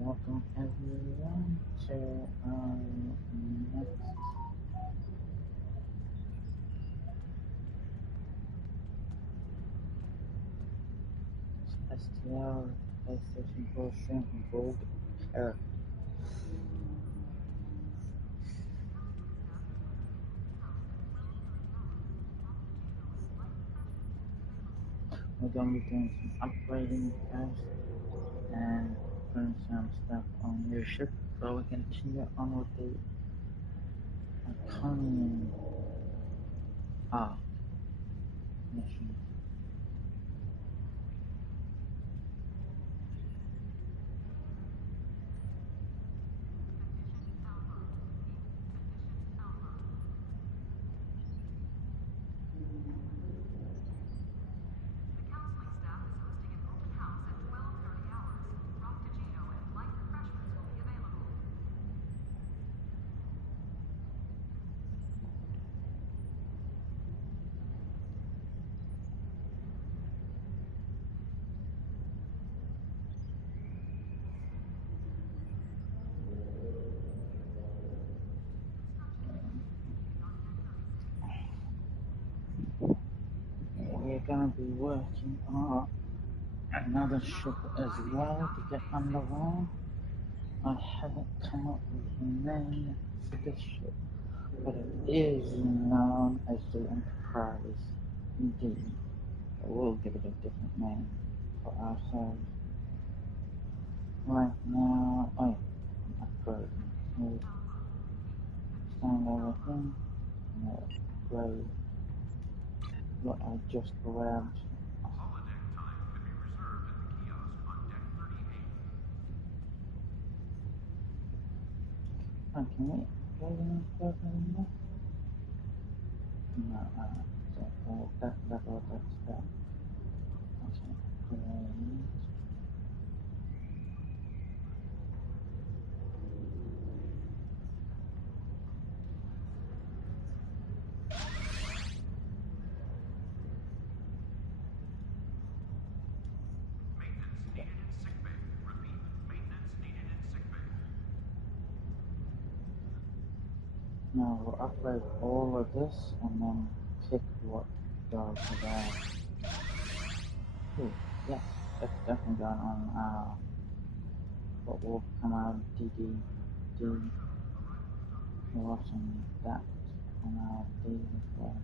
Welcome everyone to our next STL PlayStation 4 Shrinking Board. We're going to be doing some upgrading first and putting some stuff on your ship before we continue on with the Iconian mission. We're going to be working on another ship as well to get underway. I haven't come up with a name for this ship, but it is known as the Enterprise. Indeed, we'll give it a different name for ourselves. Right now, I'm upgrading. We'll stand over here and we'll upgrade what I just grabbed. Holodeck time can be reserved at the kiosk on deck 38. Oh, can we upgrade any further than that? No, so that level, that's that. That's an upgrade. Maintenance needed in sickbay. Repeat, maintenance needed in sickbay. Now we'll upgrade all of this and then pick what goes to that. Ooh, yes, that's definitely going on what will come out of DDD. We're watching that come out of D as well.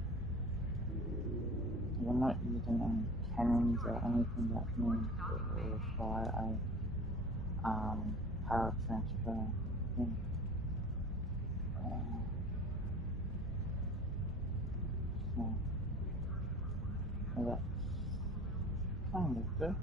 We're not using any cannons or anything that means it will require a power transfer thing. So that's kind of good.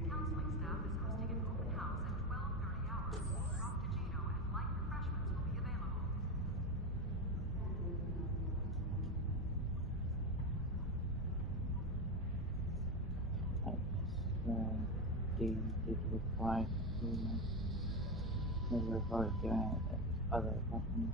Counseling staff is hosting an open house at 12:30 hours. Frappuccino and light refreshments will be available. They did require to avoid doing it with other weapons.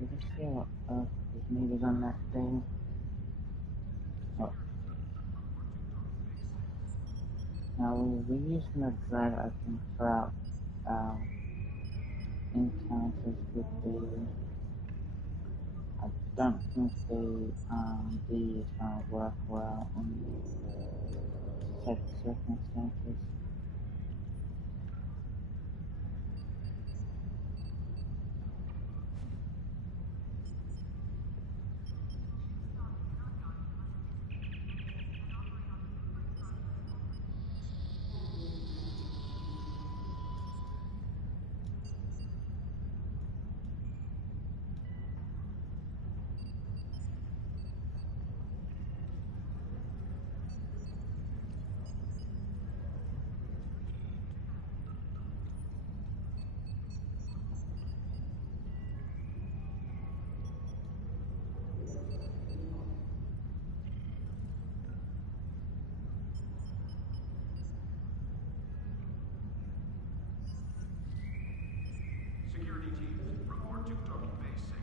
Let's see what else is needed on that thing. Oh. Now we're using the drag, I think, for our encounters with the. I don't think the D is going to work well in such circumstances. to talking base 6.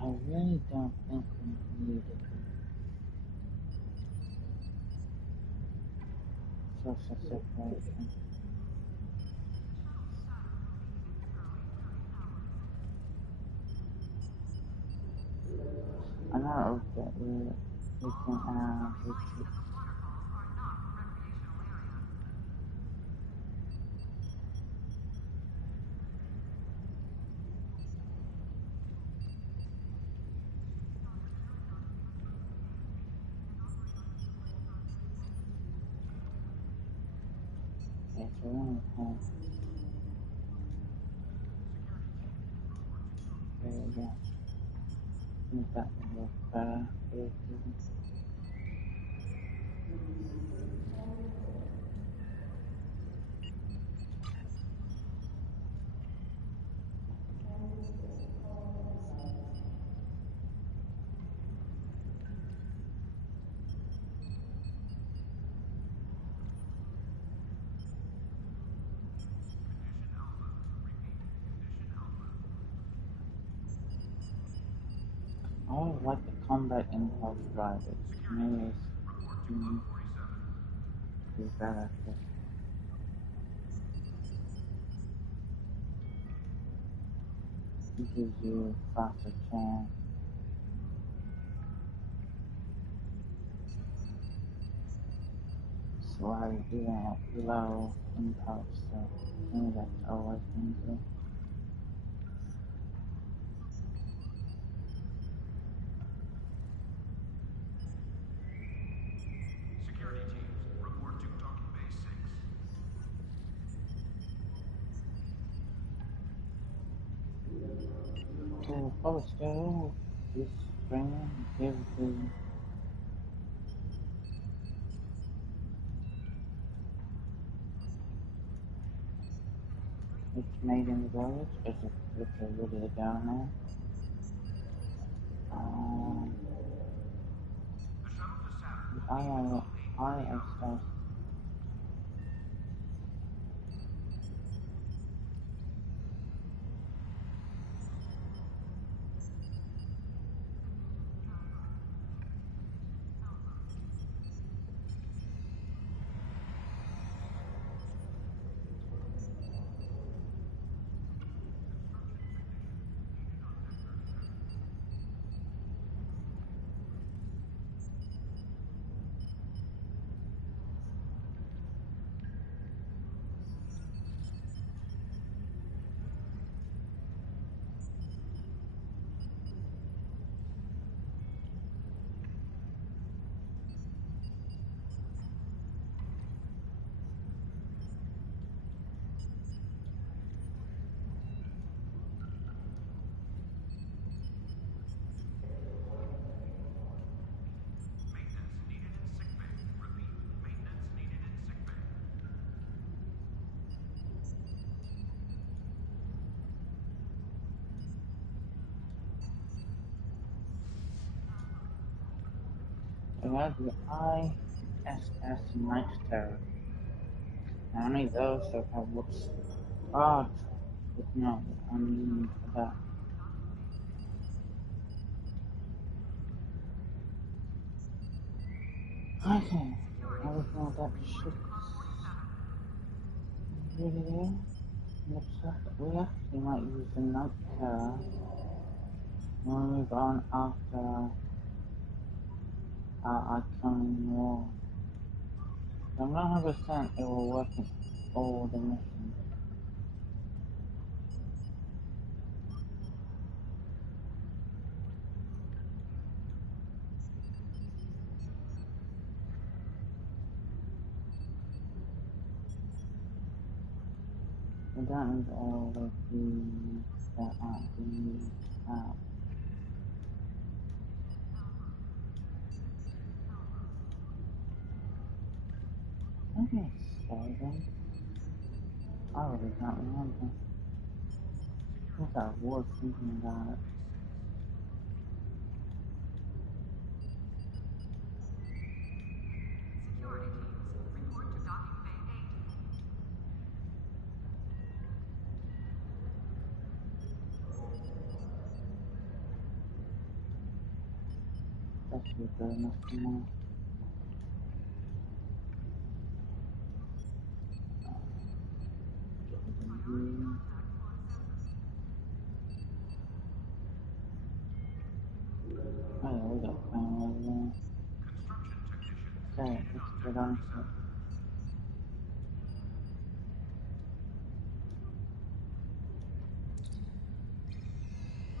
I really don't think we need a social separation. I know that we can retreat. The waterfalls are not a recreational area. It's really hard. There we go. I think that will work better. Condition Alpha. Repeat. Condition Alpha. I always like the combat impulse drivers. To me, it's Report to Code 47. better because it gives you a faster chance. So I do that low impulse, so to me that's always been good. Security teams, report to talking base 6. So we'll probably still this spring give the it's made in the village, it's ready to go now. The shuttle to Saturn The will leave until 8:30 hours. I.S.S. Maintenance needed in sickbay. Repeat. Maintenance needed in sickbay. We have the I.S.S. Night Terror. Now only those that have what's but no, I mean for that. Okay, everything with that shit really there. Looks like we actually might use the night terror. We'll move on after our Iconian war. So I'm not 100% it will work in all the missions. We don't need all of these that aren't being used out. Okay, so then, I really can't remember. I think I was thinking about it. Security teams, report That should be good enough for now. Oh, yeah, we got power over there. Okay, let's get on to it.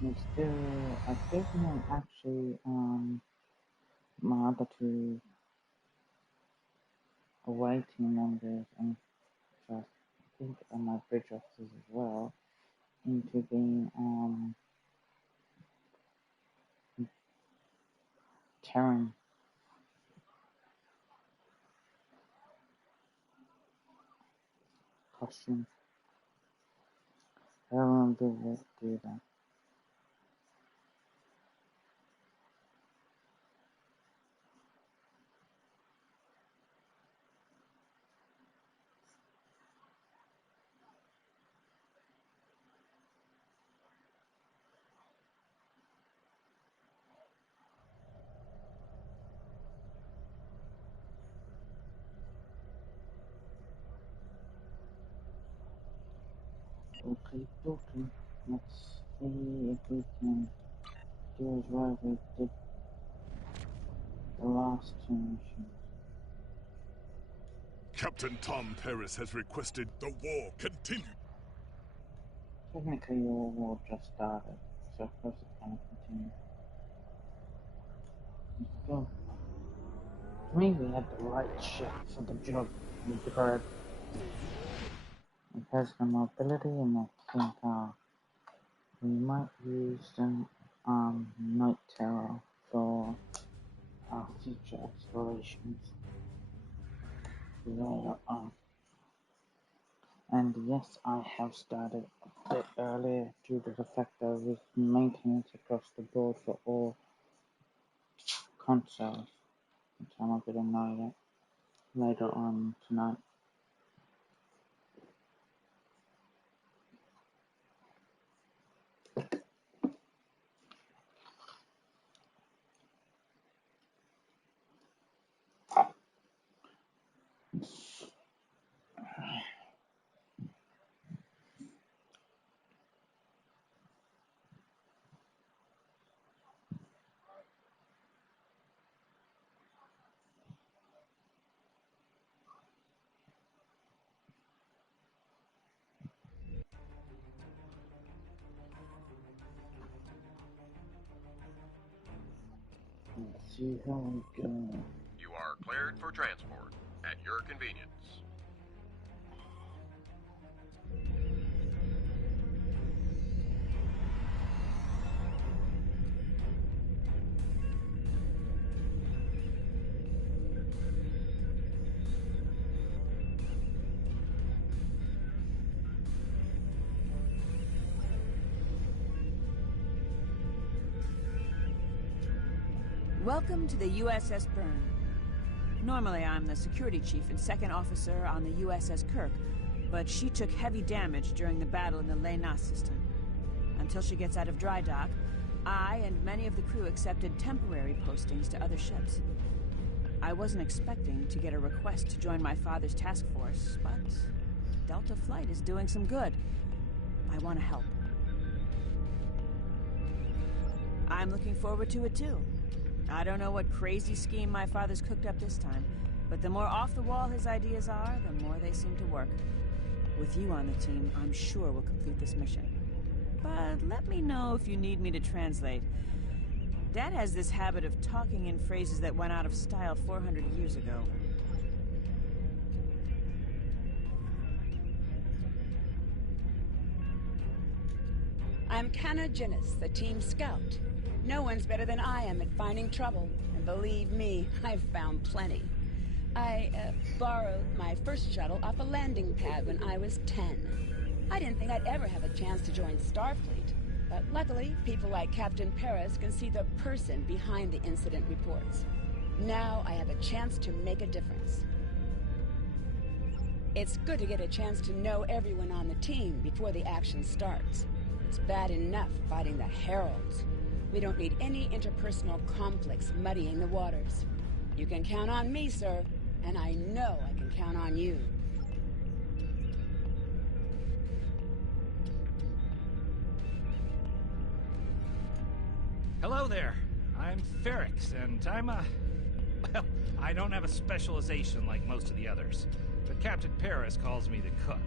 I still haven't actually, my other two away team members and just, I think, my bridge officers as well, into being, Terran costumes. Everyone do that. Okay. Let's see if we can do as well as we did the last two missions. Captain Tom Paris has requested the war continue. Technically, your war just started, so of course it's gonna continue. Go. To me, we had the right ship for the job with the bird. It has the mobility, and I think we might use the Night Terror for our future explorations later on. And yes, I have started a bit earlier due to the fact that there was maintenance across the board for all consoles, which I'm a bit annoyed at later on tonight. Let's see how we go. You are cleared for transport at your convenience. Welcome to the USS Byrne. Normally, I'm the security chief and second officer on the USS Kirk, but she took heavy damage during the battle in the Lena system. Until she gets out of dry dock, I and many of the crew accepted temporary postings to other ships. I wasn't expecting to get a request to join my father's task force, but Delta Flight is doing some good. I want to help. I'm looking forward to it too. I don't know what crazy scheme my father's cooked up this time, but the more off-the-wall his ideas are, the more they seem to work. With you on the team, I'm sure we'll complete this mission. But let me know if you need me to translate. Dad has this habit of talking in phrases that went out of style 400 years ago. I'm Canna Ginnis, the team scout. No one's better than I am at finding trouble, and believe me, I've found plenty. I borrowed my first shuttle off a landing pad when I was 10. I didn't think I'd ever have a chance to join Starfleet, but luckily, people like Captain Paris can see the person behind the incident reports. Now I have a chance to make a difference. It's good to get a chance to know everyone on the team before the action starts. It's bad enough fighting the Heralds. We don't need any interpersonal conflicts muddying the waters. You can count on me, sir, and I know I can count on you. Hello there. I'm Ferrix, and well, I don't have a specialization like most of the others, but Captain Paris calls me the cook.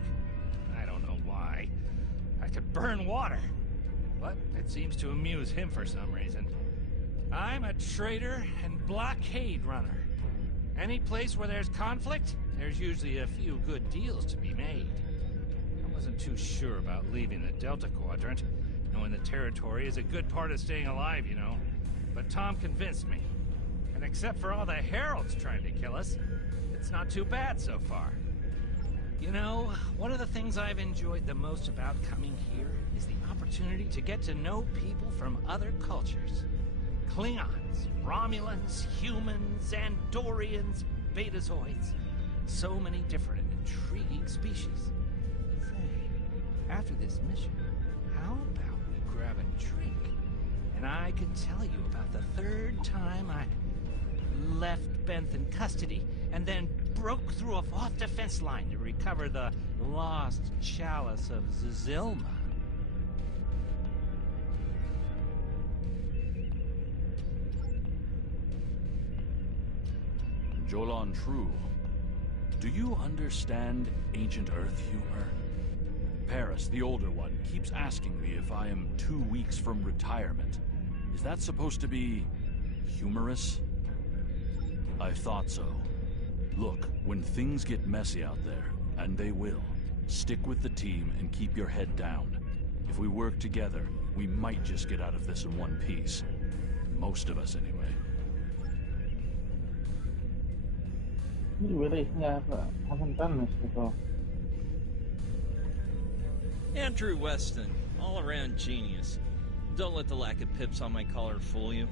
I don't know why. I could burn water, but it seems to amuse him for some reason. I'm a trader and blockade runner. Any place where there's conflict, there's usually a few good deals to be made. I wasn't too sure about leaving the Delta Quadrant, knowing the territory is a good part of staying alive, you know. But Tom convinced me. And except for all the heralds trying to kill us, it's not too bad so far. You know, one of the things I've enjoyed the most about coming here is the opportunity to get to know people from other cultures. Klingons, Romulans, humans, Andorians, Betazoids. So many different and intriguing species. Say, after this mission, how about we grab a drink? And I can tell you about the third time I left Benth in custody and then broke through a fourth defense line to recover the lost chalice of Zilma. Jolan True, do you understand ancient Earth humor? Paris, the older one, keeps asking me if I am 2 weeks from retirement. Is that supposed to be humorous? I thought so. Look, when things get messy out there, and they will, stick with the team and keep your head down. If we work together, we might just get out of this in one piece. Most of us, anyway. You really haven't done this before. Andrew Weston, all-around genius. Don't let the lack of pips on my collar fool you.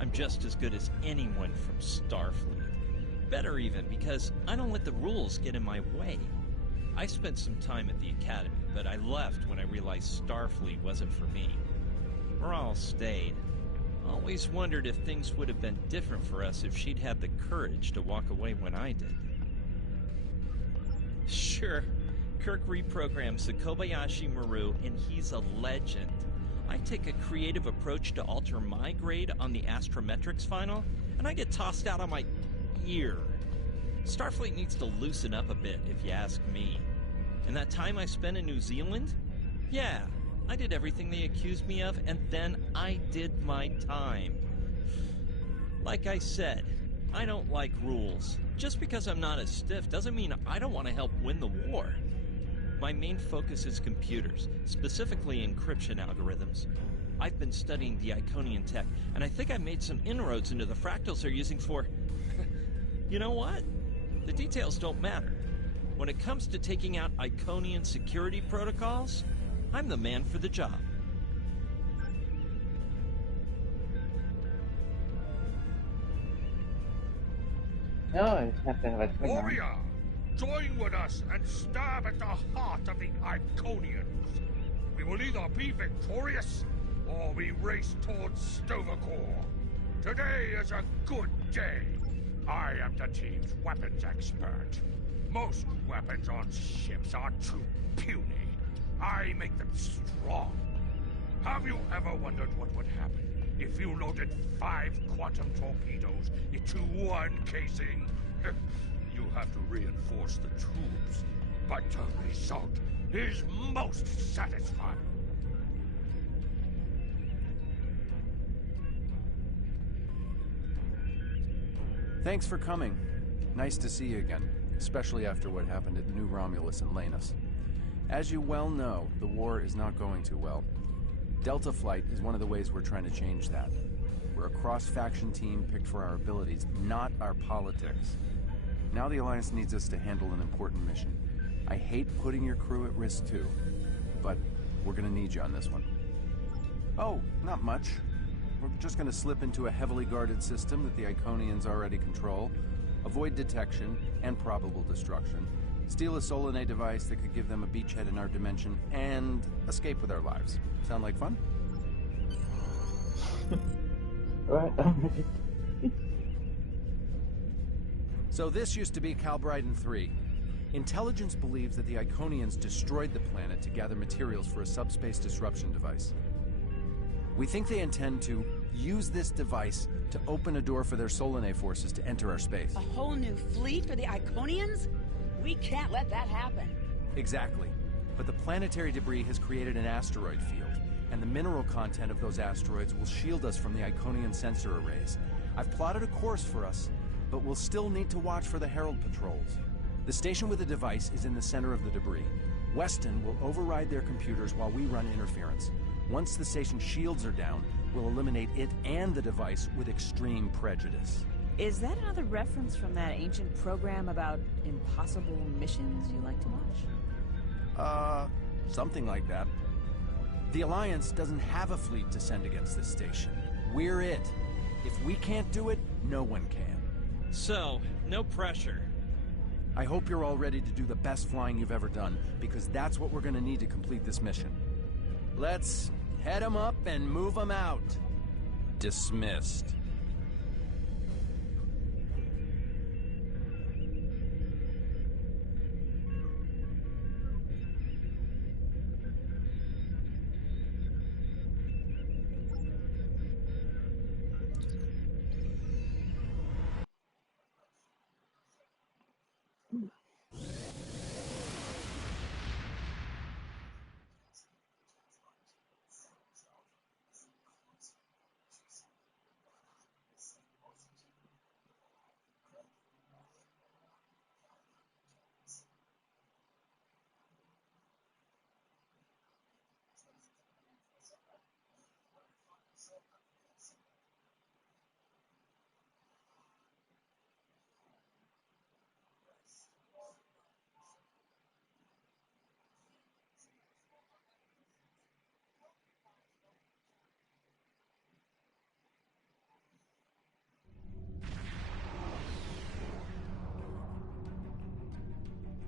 I'm just as good as anyone from Starfleet. Better even, because I don't let the rules get in my way. I spent some time at the Academy, but I left when I realized Starfleet wasn't for me. Morale stayed. Always wondered if things would have been different for us if she'd had the courage to walk away when I did. Sure, Kirk reprograms the Kobayashi Maru, and he's a legend. I take a creative approach to alter my grade on the astrometrics final, and I get tossed out on my ear. Starfleet needs to loosen up a bit, if you ask me. And that time I spent in New Zealand? Yeah, I did everything they accused me of, and then I did my time. Like I said, I don't like rules. Just because I'm not as stiff doesn't mean I don't want to help win the war. My main focus is computers, specifically encryption algorithms. I've been studying the Iconian tech, and I think I made some inroads into the fractals they're using for... You know what? The details don't matter. When it comes to taking out Iconian security protocols, I'm the man for the job. No, it's have to have a Klingon. Warrior, join with us and stab at the heart of the Iconians. We will either be victorious, or we race towards Stovacor. Today is a good day. I am the team's weapons expert. Most weapons on ships are too puny. I make them strong. Have you ever wondered what would happen if you loaded 5 quantum torpedoes into one casing? You have to reinforce the tubes, but the result is most satisfying. Thanks for coming. Nice to see you again, especially after what happened at New Romulus and Lanus. As you well know, the war is not going too well. Delta Flight is one of the ways we're trying to change that. We're a cross-faction team picked for our abilities, not our politics. Now the Alliance needs us to handle an important mission. I hate putting your crew at risk too, but we're gonna need you on this one. Oh, not much. We're just gonna slip into a heavily guarded system that the Iconians already control, avoid detection and probable destruction, steal a Solanae device that could give them a beachhead in our dimension, and escape with our lives. Sound like fun? Right, I'm ready. So this used to be Calbryden 3. Intelligence believes that the Iconians destroyed the planet to gather materials for a subspace disruption device. We think they intend to use this device to open a door for their Solanae forces to enter our space. A whole new fleet for the Iconians? We can't let that happen. Exactly. But the planetary debris has created an asteroid field, and the mineral content of those asteroids will shield us from the Iconian sensor arrays. I've plotted a course for us, but we'll still need to watch for the Herald patrols. The station with the device is in the center of the debris. Weston will override their computers while we run interference. Once the station shields are down, we'll eliminate it and the device with extreme prejudice. Is that another reference from that ancient program about impossible missions you like to watch? Something like that. The Alliance doesn't have a fleet to send against this station. We're it. If we can't do it, no one can. So, no pressure. I hope you're all ready to do the best flying you've ever done, because that's what we're gonna need to complete this mission. Let's head 'em up and move 'em out. Dismissed.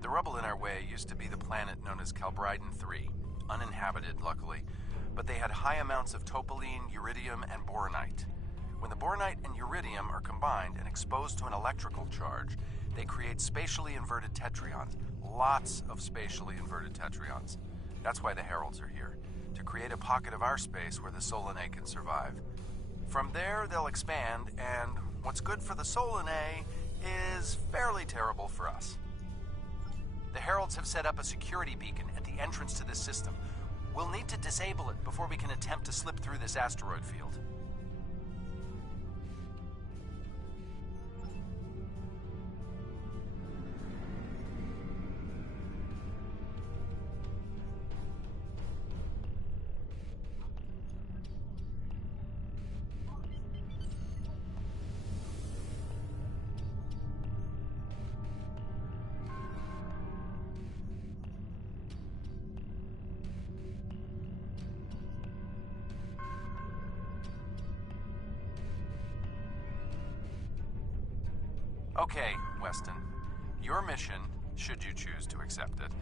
The rubble in our way used to be the planet known as Calbryden 3, uninhabited, luckily, but they had high amounts of topaline, uridium, and boronite. When the boronite and uridium are combined and exposed to an electrical charge, they create spatially inverted tetraons, lots of spatially inverted tetraons. That's why the Heralds are here, to create a pocket of our space where the Solanae can survive. From there, they'll expand, and what's good for the Solanae is fairly terrible for us. The Heralds have set up a security beacon at the entrance to this system. We'll need to disable it before we can attempt to slip through this asteroid field. Okay, Weston. Your mission, should you choose to accept it,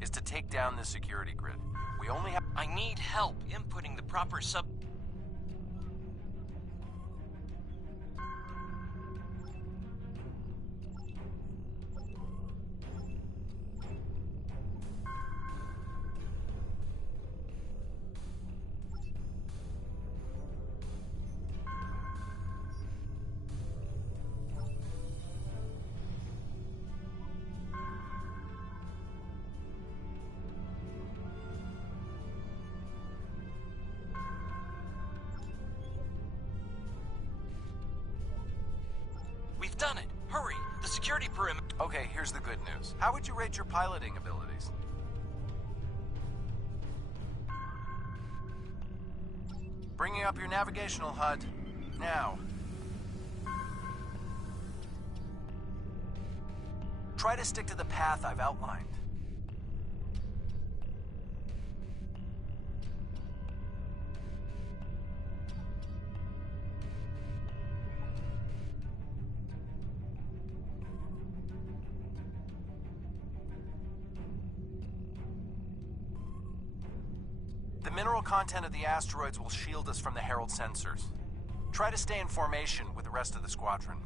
is to take down the security grid. We only have... I need help inputting the proper We've done it! Hurry! The security perimeter... Okay, here's the good news. How would you rate your piloting abilities? Bringing up your navigational HUD. Now. Try to stick to the path I've outlined. The mineral content of the asteroids will shield us from the Herald sensors. Try to stay in formation with the rest of the squadron.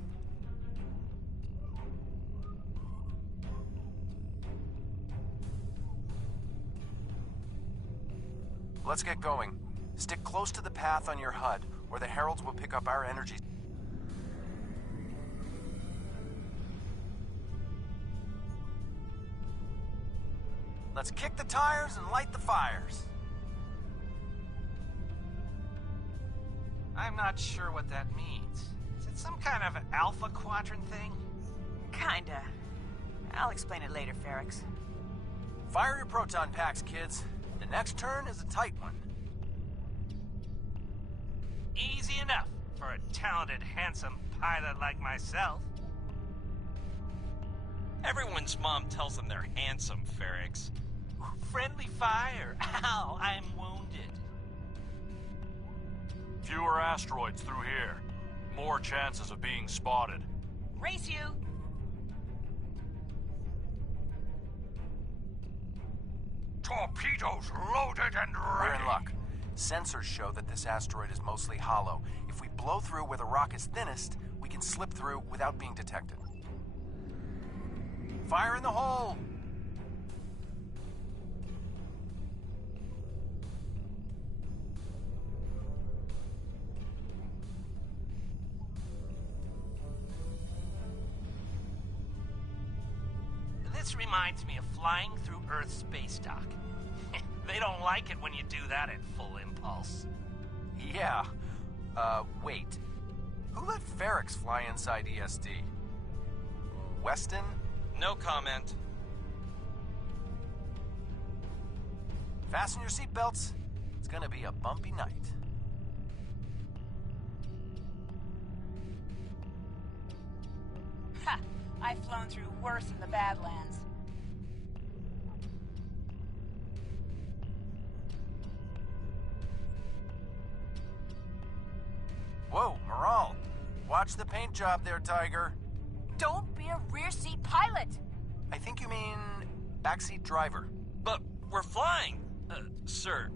Let's get going. Stick close to the path on your HUD, or the heralds will pick up our energy. Let's kick the tires and light the fires. I'm not sure what that means. Is it some kind of Alpha Quadrant thing? Kinda. I'll explain it later, Ferrix. Fire your proton packs, kids. The next turn is a tight one. Easy enough for a talented, handsome pilot like myself. Everyone's mom tells them they're handsome, Ferrix. Friendly fire. Ow, I'm wounded. Fewer asteroids through here. More chances of being spotted. Race you! Torpedoes loaded and We're ready. in luck. Sensors show that this asteroid is mostly hollow. If we blow through where the rock is thinnest, we can slip through without being detected. Fire in the hole! This reminds me of flying through Earth's space dock. They don't like it when you do that at full impulse. Yeah. Wait. Who let Ferrix fly inside ESD? Weston? No comment. Fasten your seatbelts. It's gonna be a bumpy night. Ha! I've flown through worse in the Badlands. Whoa, Moral. Watch the paint job there, Tiger. Don't be a rear seat pilot! I think you mean backseat driver. But we're flying, sir.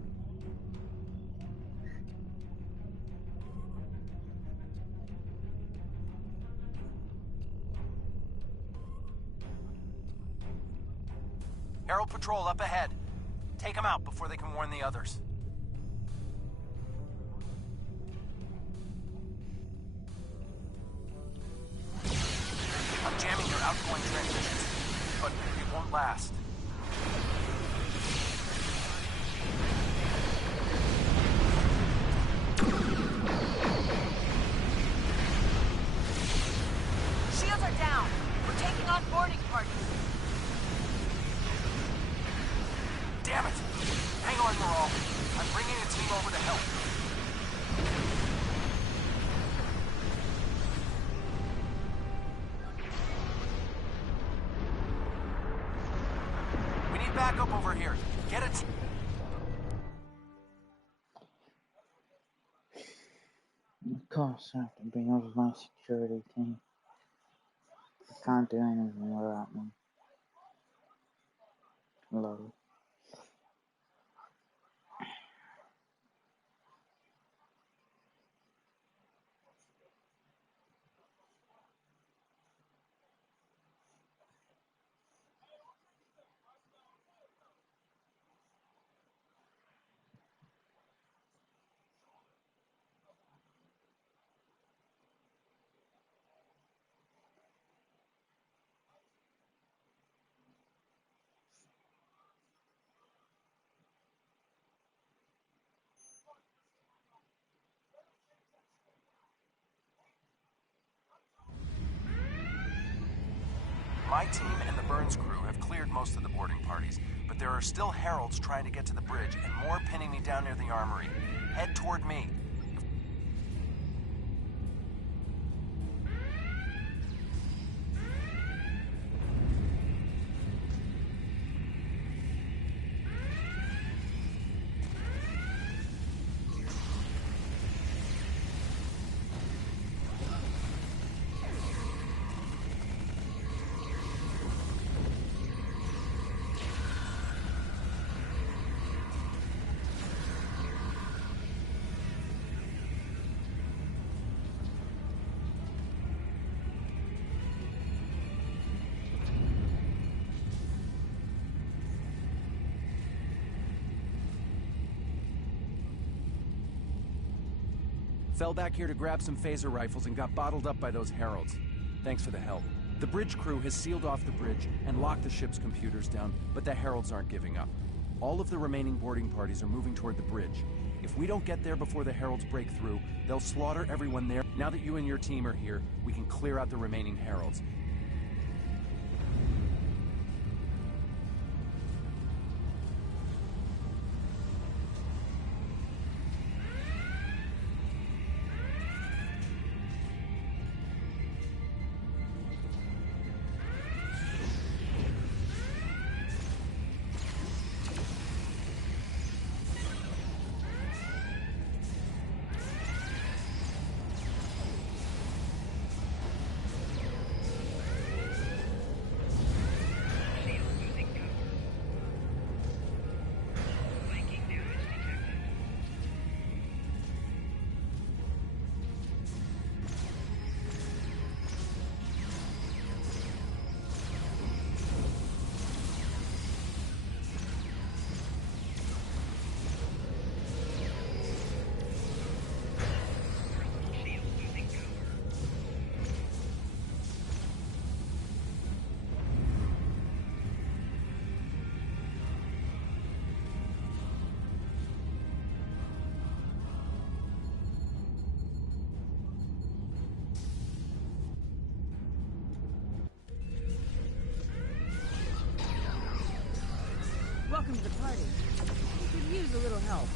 Herald Patrol up ahead. Take them out before they can warn the others. I'm jamming your outgoing transmissions, but it won't last. Shields are down. We're taking on boarding parties. Damn it! Hang on, Moral. I'm bringing a team over to help. We need backup over here. Get it. Of course, I have to bring over my security team. I can't do anything without them. Hello. My team and the Burns crew have cleared most of the boarding parties, but there are still heralds trying to get to the bridge and more pinning me down near the armory. Head toward me. Fell back here to grab some phaser rifles and got bottled up by those heralds. Thanks for the help. The bridge crew has sealed off the bridge and locked the ship's computers down, but the heralds aren't giving up. All of the remaining boarding parties are moving toward the bridge. If we don't get there before the heralds break through, they'll slaughter everyone there. Now that you and your team are here, we can clear out the remaining heralds. Welcome to the party. We could use a little help.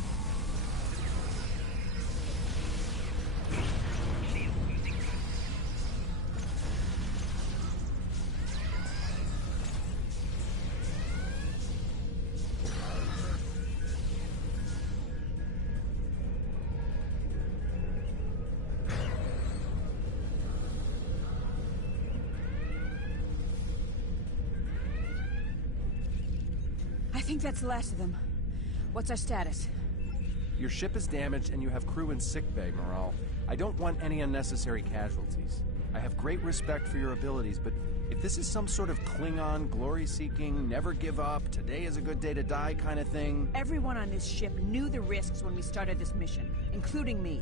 I think that's the last of them. What's our status? Your ship is damaged and you have crew in sickbay, Morale. I don't want any unnecessary casualties. I have great respect for your abilities, but if this is some sort of Klingon, glory-seeking, never give up, today is a good day to die kind of thing... Everyone on this ship knew the risks when we started this mission, including me.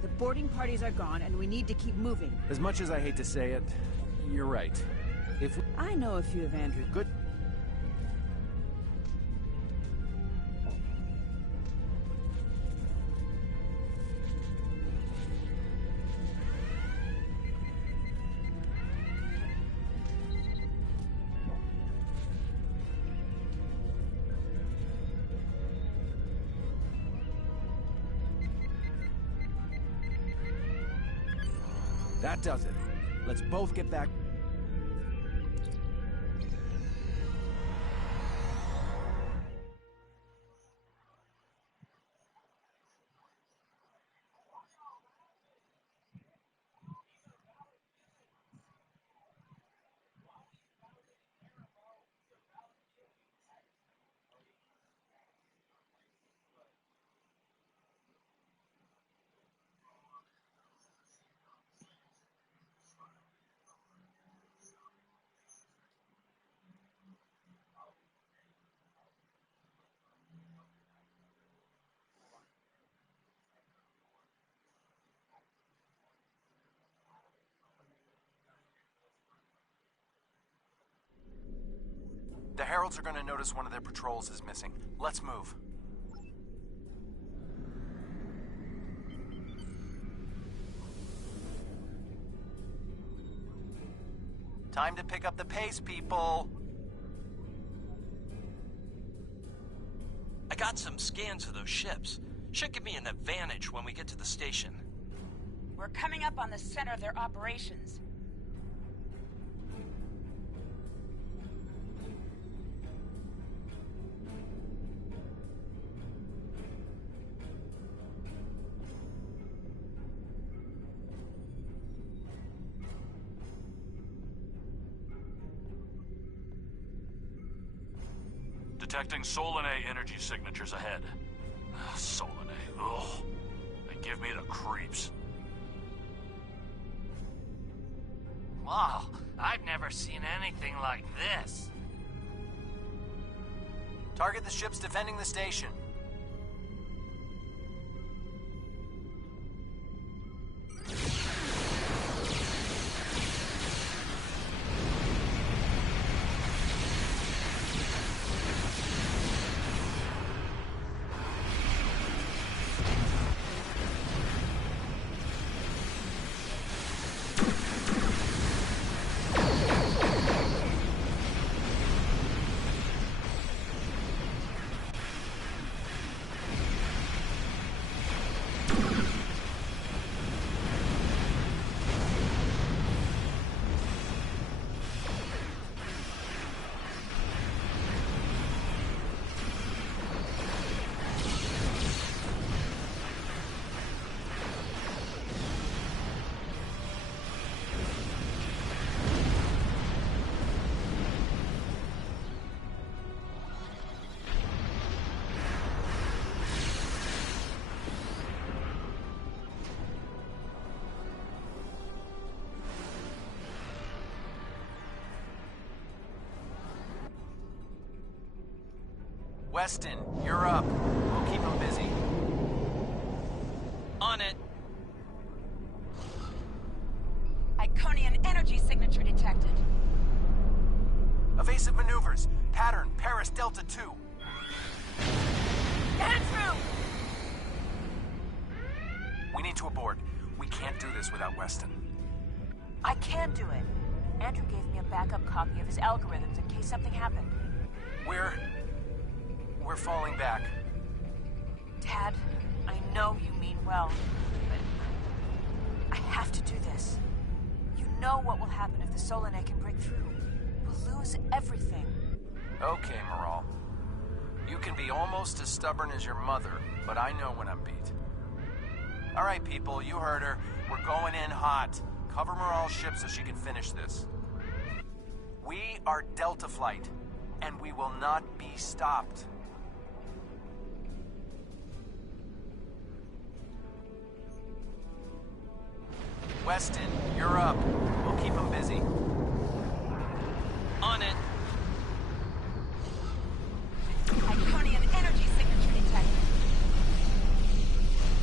The boarding parties are gone and we need to keep moving. As much as I hate to say it, you're right. If we... I know a few of Andrew. Good. That does it. Let's both get back. The Heralds are going to notice one of their patrols is missing. Let's move. Time to pick up the pace, people! I got some scans of those ships. Should give me an advantage when we get to the station. We're coming up on the center of their operations. Detecting Solanae energy signatures ahead. Solanae, ugh. They give me the creeps. Wow, I've never seen anything like this. Target the ships defending the station. Weston, you're up. We'll keep him busy. On it. Iconian energy signature detected. Evasive maneuvers. Pattern, Paris Delta 2. Andrew! We need to abort. We can't do this without Weston. I can do it. Andrew gave me a backup copy of his algorithms in case something happened. We're falling back. Tad, I know you mean well, but I have to do this. You know what will happen if the Solanae can break through. We'll lose everything. Okay, Moral. You can be almost as stubborn as your mother, but I know when I'm beat. All right, people, you heard her. We're going in hot. Cover Moral's ship so she can finish this. We are Delta Flight, and we will not be stopped. Weston, you're up. We'll keep him busy. On it. Iconian energy signature detected.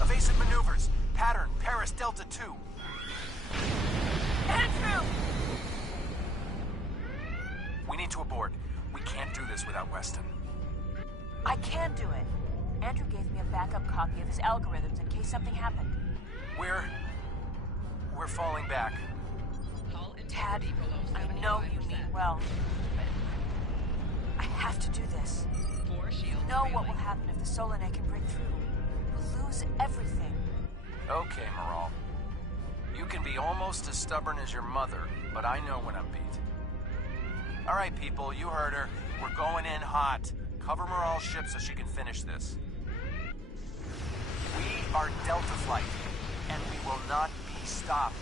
Evasive maneuvers. Pattern, Paris Delta 2. Andrew! We need to abort. We can't do this without Weston. I can do it. Andrew gave me a backup copy of his algorithms in case something happened. We're falling back. Tad, I know you mean well, but I have to do this. You know what will happen if the Solanae can break through. We'll lose everything. Okay, Moral. You can be almost as stubborn as your mother, but I know when I'm beat. All right, people, you heard her. We're going in hot. Cover Moral's ship so she can finish this. We are Delta Flight, and we will not be stopped.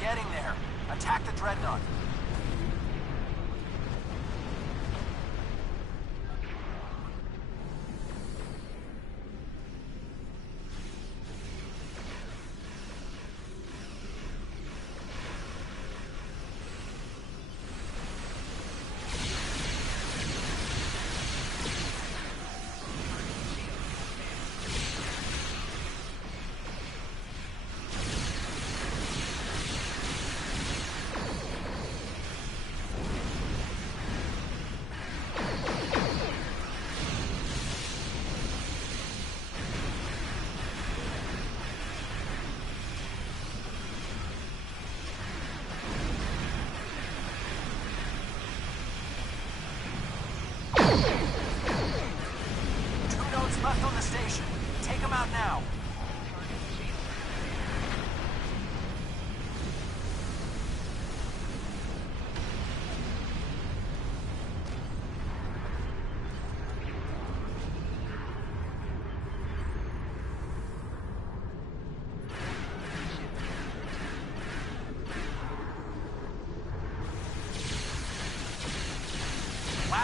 Getting there. Attack the Dreadnought.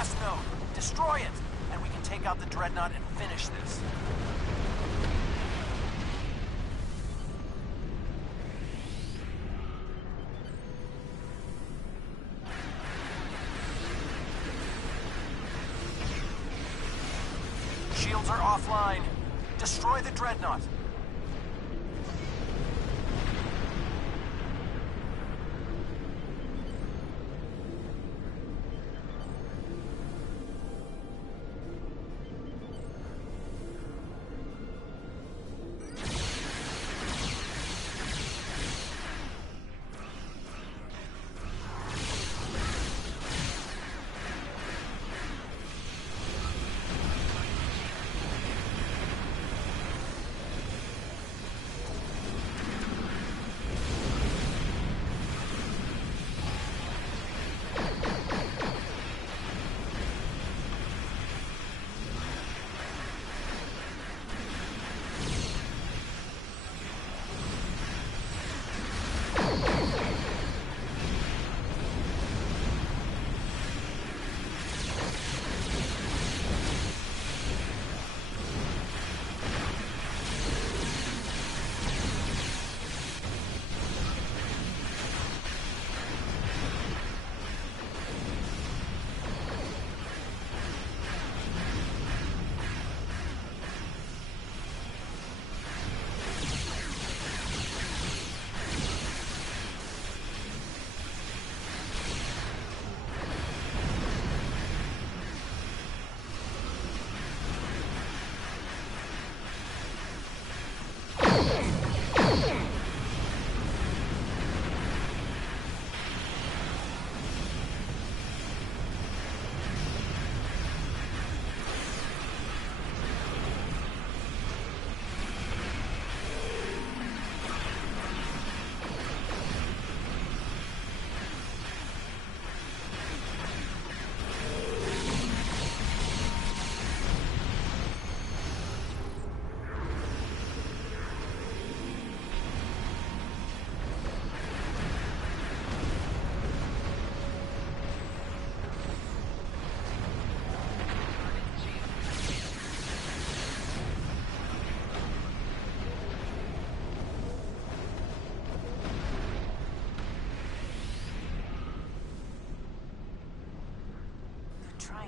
last node. Destroy it, and we can take out the Dreadnought and finish this. Shields are offline. Destroy the Dreadnought.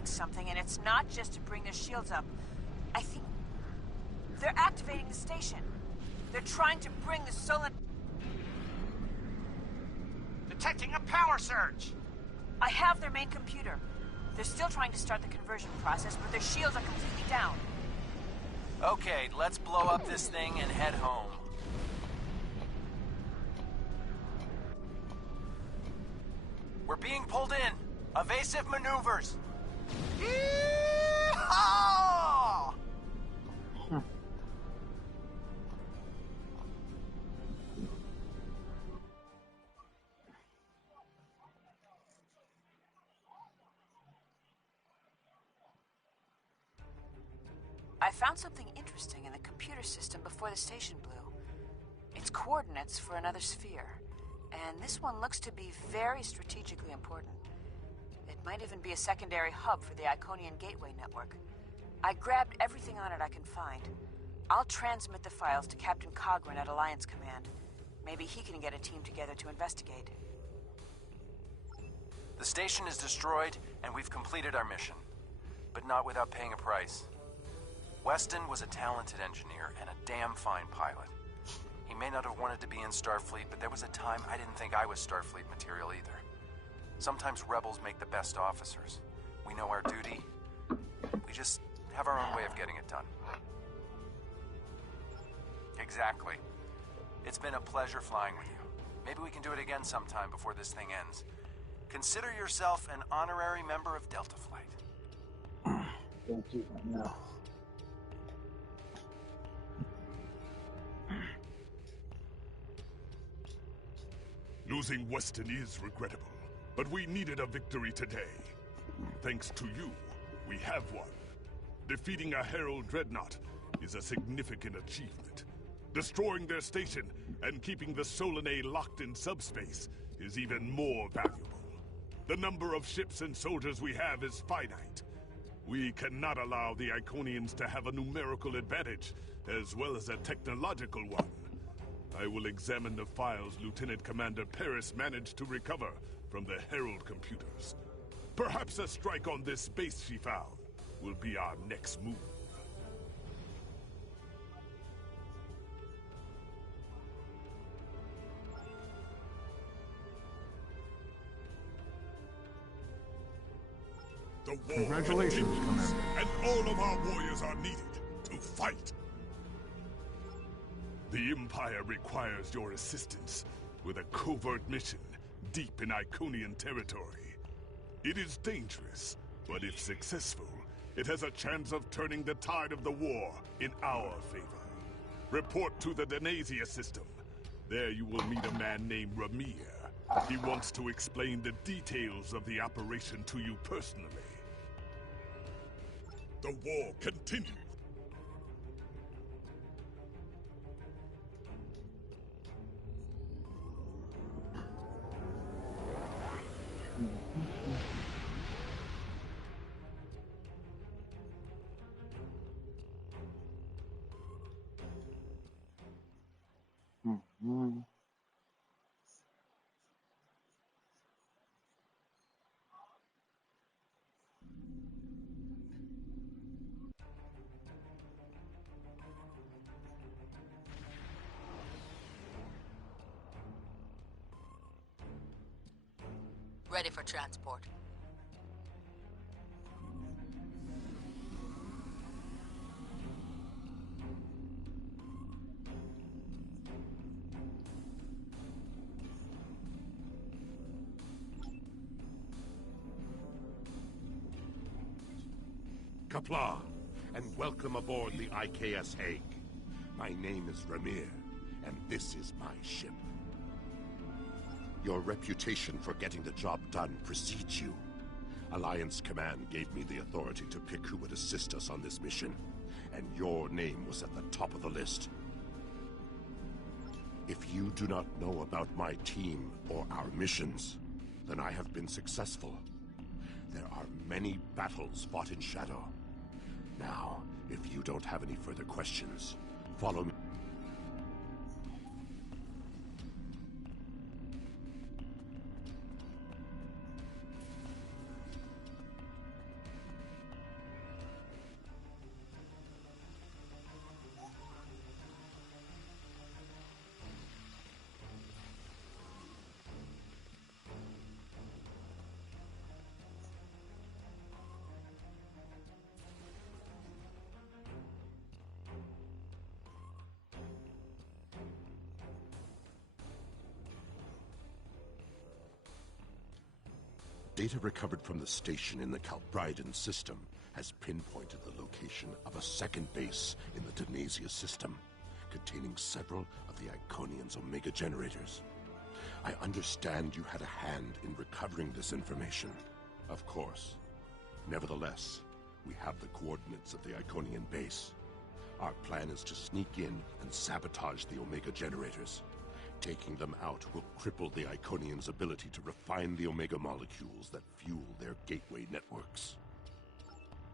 Something, and it's not just to bring their shields up. I think they're activating the station. They're trying to bring the solar... Detecting a power surge! I have their main computer. They're still trying to start the conversion process, but their shields are completely down. Okay, let's blow up this thing and head home. We're being pulled in. Evasive maneuvers. Yeehaw! I found something interesting in the computer system before the station blew. It's coordinates for another sphere, and this one looks to be very strategically important. It might even be a secondary hub for the Iconian gateway network. I grabbed everything on it I can find. I'll transmit the files to Captain Cogran at Alliance Command. Maybe he can get a team together to investigate. The station is destroyed, and we've completed our mission. But not without paying a price. Weston was a talented engineer and a damn fine pilot. He may not have wanted to be in Starfleet, but there was a time I didn't think I was Starfleet material either. Sometimes rebels make the best officers. We know our duty. We just have our own way of getting it done. Exactly. It's been a pleasure flying with you. Maybe we can do it again sometime before this thing ends. Consider yourself an honorary member of Delta Flight. Don't do that now. Losing Weston is regrettable, but we needed a victory today. Thanks to you, we have one. Defeating a Herald Dreadnought is a significant achievement. Destroying their station and keeping the Solanae locked in subspace is even more valuable. The number of ships and soldiers we have is finite. We cannot allow the Iconians to have a numerical advantage, as well as a technological one. I will examine the files Lieutenant Commander Paris managed to recover from the Herald computers. Perhaps a strike on this base she found will be our next move. The war Congratulations, continues, Commander. and all of our warriors are needed to fight. The Empire requires your assistance with a covert mission deep in Iconian territory. It is dangerous, but if successful, it has a chance of turning the tide of the war in our favor. Report to the Denasia system. There you will meet a man named Ramir. He wants to explain the details of the operation to you personally. The war continues. Ready for transport. Kapla, and welcome aboard the I.S.S. Hague. My name is Ramir, and this is my ship. Your reputation for getting the job done precedes you. Alliance Command gave me the authority to pick who would assist us on this mission, and your name was at the top of the list. If you do not know about my team or our missions, then I have been successful. There are many battles fought in shadow. Now, if you don't have any further questions, follow me. Data recovered from the station in the Calbriden system has pinpointed the location of a second base in the Denasia system, containing several of the Iconian's Omega generators. I understand you had a hand in recovering this information. Of course. Nevertheless, we have the coordinates of the Iconian base. Our plan is to sneak in and sabotage the Omega generators. Taking them out will cripple the Iconians' ability to refine the Omega molecules that fuel their gateway networks.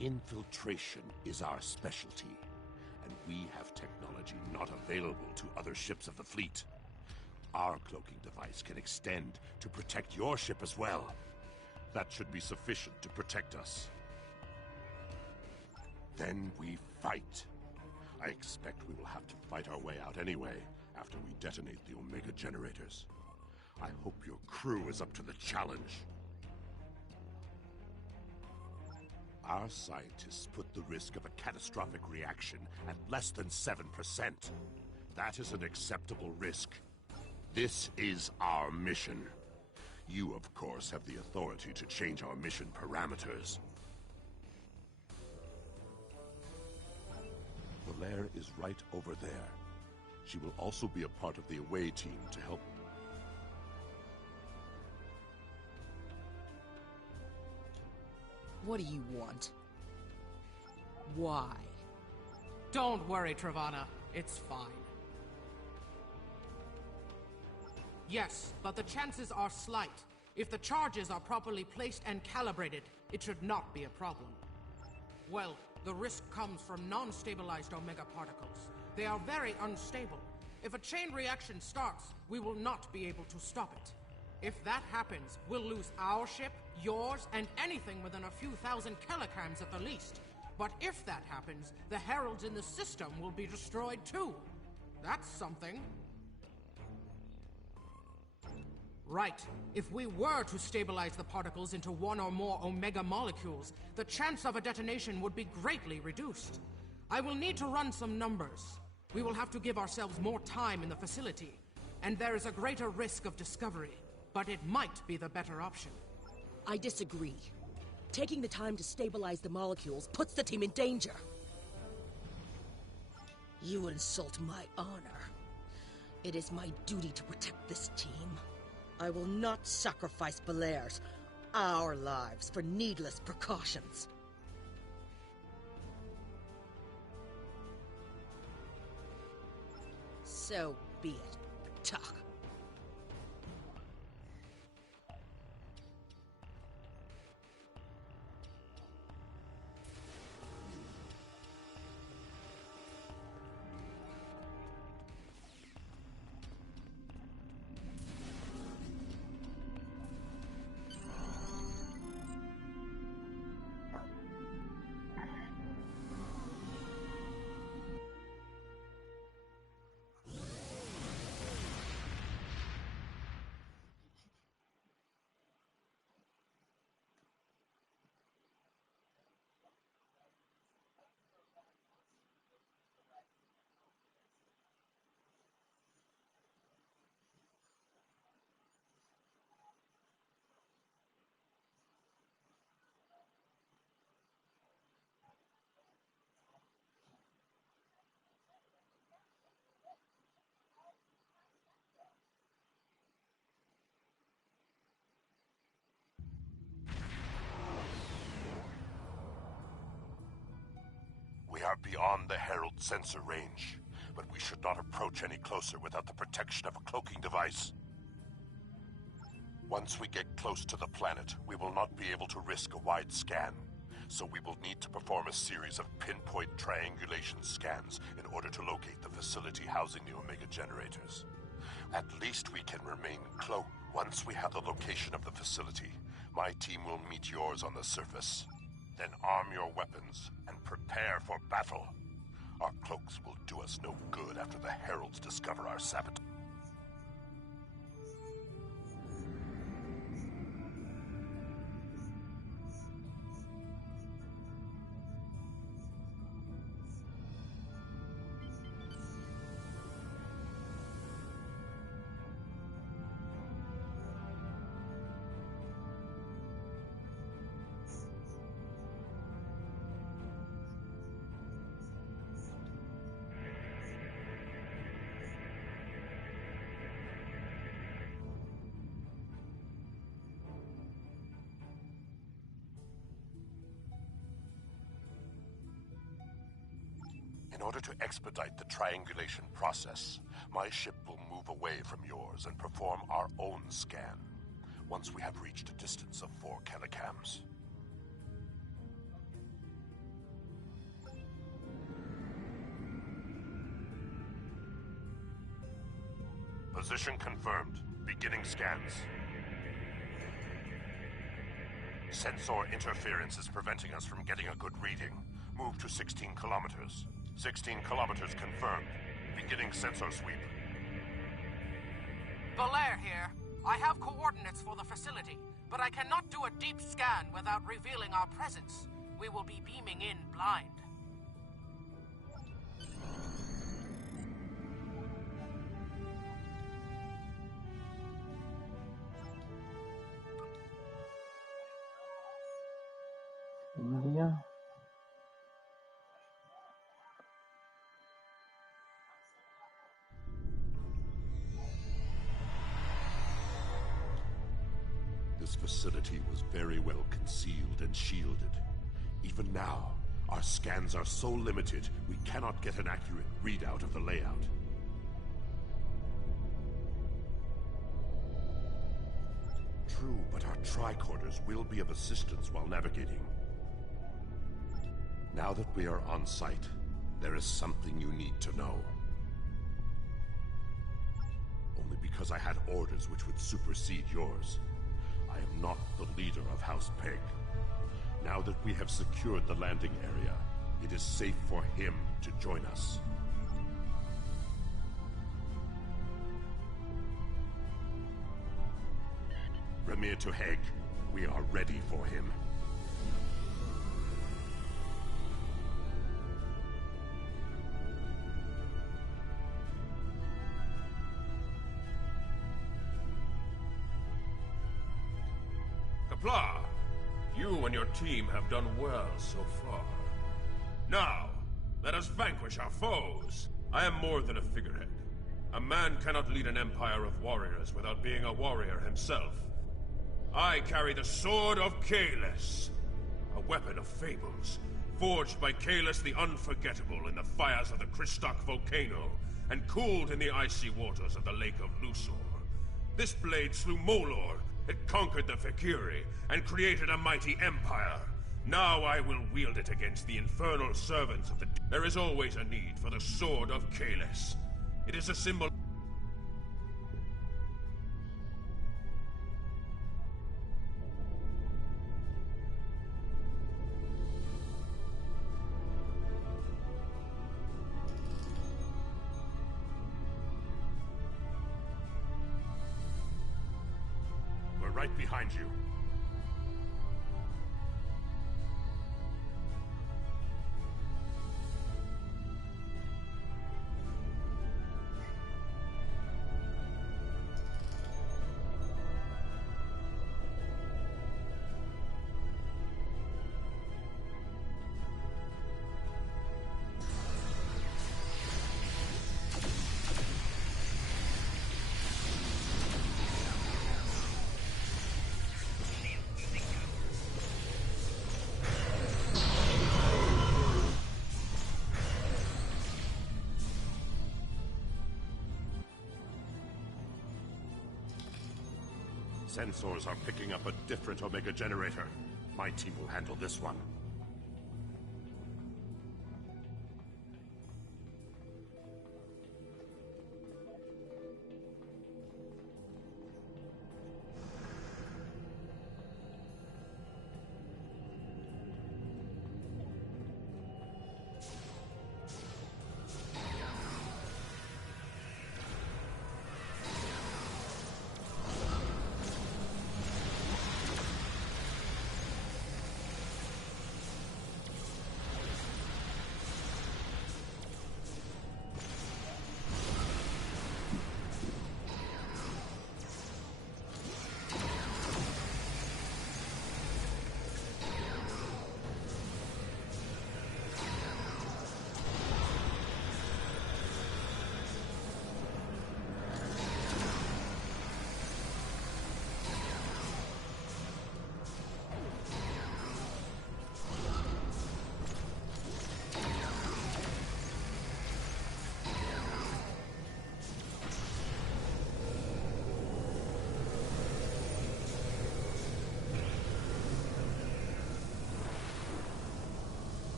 Infiltration is our specialty, and we have technology not available to other ships of the fleet. Our cloaking device can extend to protect your ship as well. That should be sufficient to protect us. Then we fight. I expect we will have to fight our way out anyway, after we detonate the Omega generators. I hope your crew is up to the challenge. Our scientists put the risk of a catastrophic reaction at less than 7%. That is an acceptable risk. This is our mission. You, of course, have the authority to change our mission parameters. Valere is right over there. She will also be a part of the away team to help. What do you want? Why? Don't worry, Travana. It's fine. Yes, but the chances are slight. If the charges are properly placed and calibrated, it should not be a problem. Well, the risk comes from non-stabilized Omega particles. They are very unstable. If a chain reaction starts, we will not be able to stop it. If that happens, we'll lose our ship, yours, and anything within a few thousand kilograms at the least. But if that happens, the heralds in the system will be destroyed too. That's something. Right. If we were to stabilize the particles into one or more Omega molecules, the chance of a detonation would be greatly reduced. I will need to run some numbers. We will have to give ourselves more time in the facility, and there is a greater risk of discovery, but it might be the better option. I disagree. Taking the time to stabilize the molecules puts the team in danger. You insult my honor. It is my duty to protect this team. I will not sacrifice Belaire's, our lives, for needless precautions. So be it, Tuck. We are beyond the Herald sensor range, but we should not approach any closer without the protection of a cloaking device. Once we get close to the planet, we will not be able to risk a wide scan, so we will need to perform a series of pinpoint triangulation scans in order to locate the facility housing the Omega generators. At least we can remain close. Once we have the location of the facility, my team will meet yours on the surface. Then arm your weapons and prepare for battle. Our cloaks will do us no good after the Heralds discover our sabotage. In order to expedite the triangulation process, my ship will move away from yours and perform our own scan, once we have reached a distance of 4 kilocams. Position confirmed. Beginning scans. Sensor interference is preventing us from getting a good reading. Move to 16 kilometers. 16 kilometers confirmed. Beginning sensor sweep. Belair here. I have coordinates for the facility, but I cannot do a deep scan without revealing our presence. We will be beaming in blind. India. This facility was very well concealed and shielded. Even now, our scans are so limited, we cannot get an accurate readout of the layout. true, but our tricorders will be of assistance while navigating. Now that we are on site, there is something you need to know. Only because I had orders which would supersede yours. I am not the leader of House Peg. Now that we have secured the landing area, it is safe for him to join us. Remir to Heg. We are ready for him. Kapla, you and your team have done well so far. Now, let us vanquish our foes. I am more than a figurehead. A man cannot lead an empire of warriors without being a warrior himself. I carry the Sword of Kalis, a weapon of fables, forged by Kalis the Unforgettable in the fires of the Kristok volcano, and cooled in the icy waters of the Lake of Lusor. This blade slew Molor, it conquered the Fakiri, and created a mighty empire. Now I will wield it against the infernal servants of the... There is always a need for the Sword of Kalis. It is a symbol... We're right behind you. Sensors are picking up a different Omega generator. My team will handle this one.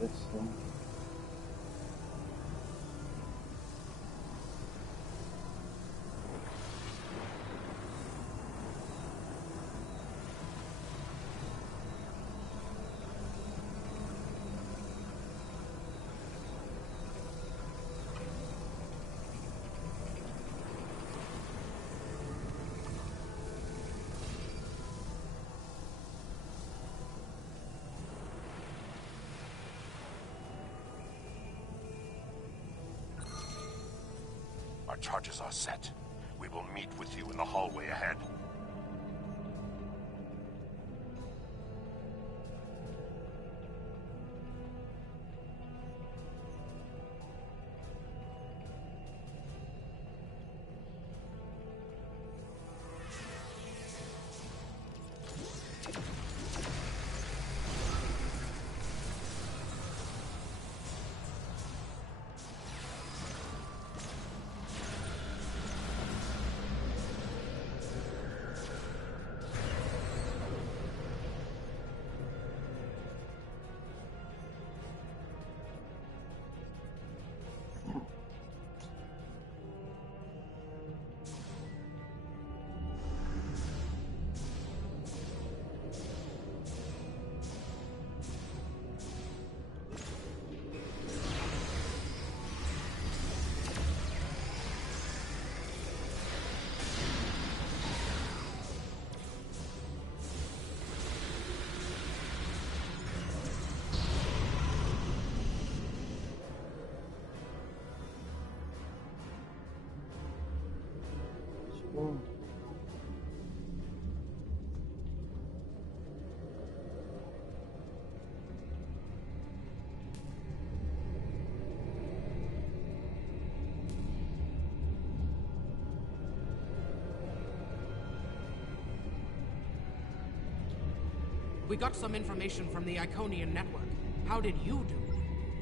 This one. Our charges are set. We will meet with you in the hallway ahead. We got some information from the Iconian network. How did you do?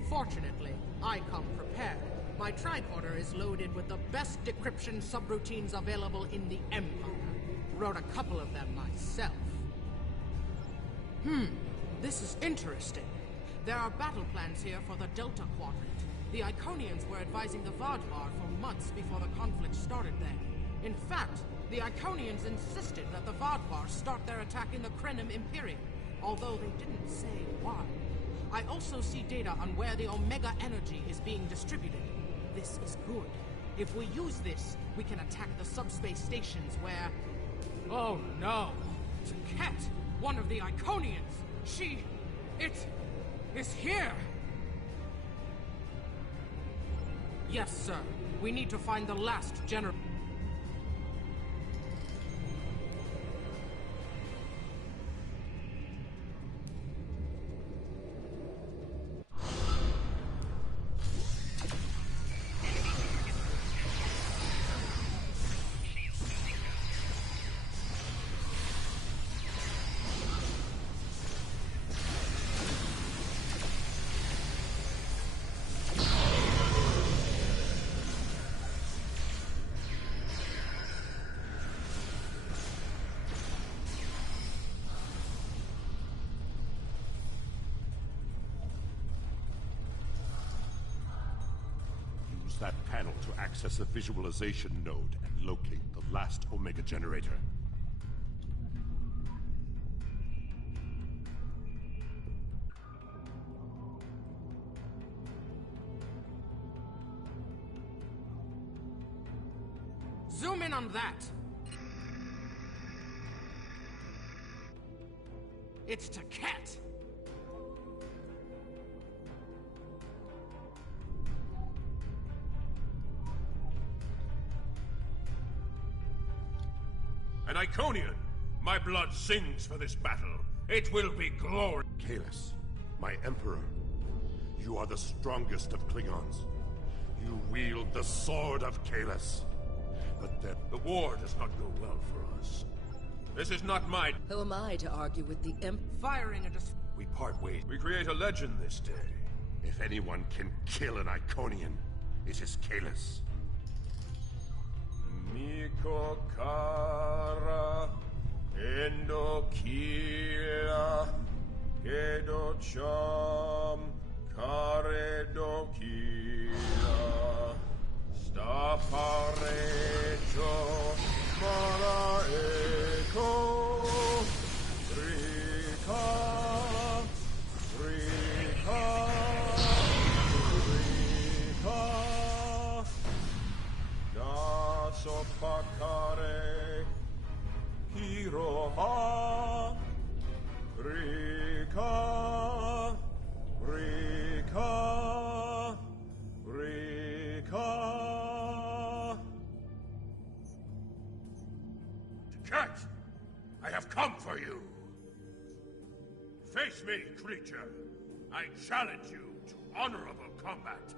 Fortunately, I come prepared. My tricorder is loaded with the best decryption subroutines available in the Empire. Wrote a couple of them myself. This is interesting. There are battle plans here for the Delta Quadrant. The Iconians were advising the Vadvar for months before the conflict started there. In fact, the Iconians insisted that the Vadvar start their attack in the Krenim Imperium, although they didn't say why. I also see data on where the Omega energy is being distributed. This is good. If we use this, we can attack the subspace stations where... Oh no! Taket! One of the Iconians! It is here! Yes, sir. We need to find the last general... That panel to access the visualization node and locate the last Omega generator. Zoom in on that! It's Taket! An Iconian! My blood sings for this battle. It will be glory. Kahless, my Emperor, you are the strongest of Klingons. You wield the sword of Kahless. But the war does not go well for us. This is not my... Who am I to argue with the Firing a We part ways. We create a legend this day. If anyone can kill an Iconian, it is Kahless. Miko Kara Endo Kila Gedo Cham Kare Do Kila Staparecho Mara Eko Rika Rika Sopakare Hiroha Rika Rika Rika Cat! I have come for you! Face me, creature! I challenge you to honorable combat!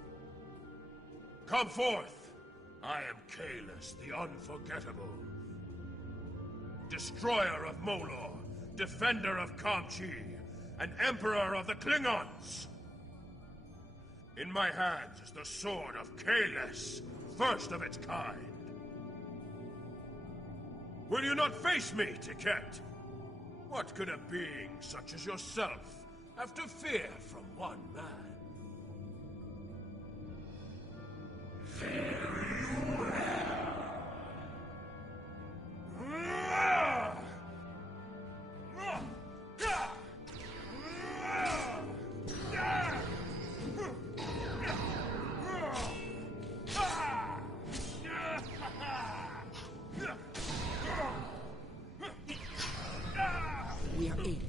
Come forth! I am Kahless, the Unforgettable. Destroyer of Molor, defender of Kamchi, and Emperor of the Klingons! In my hands is the sword of Kahless, first of its kind. Will you not face me, Taket? What could a being such as yourself have to fear from one man? We are aiding.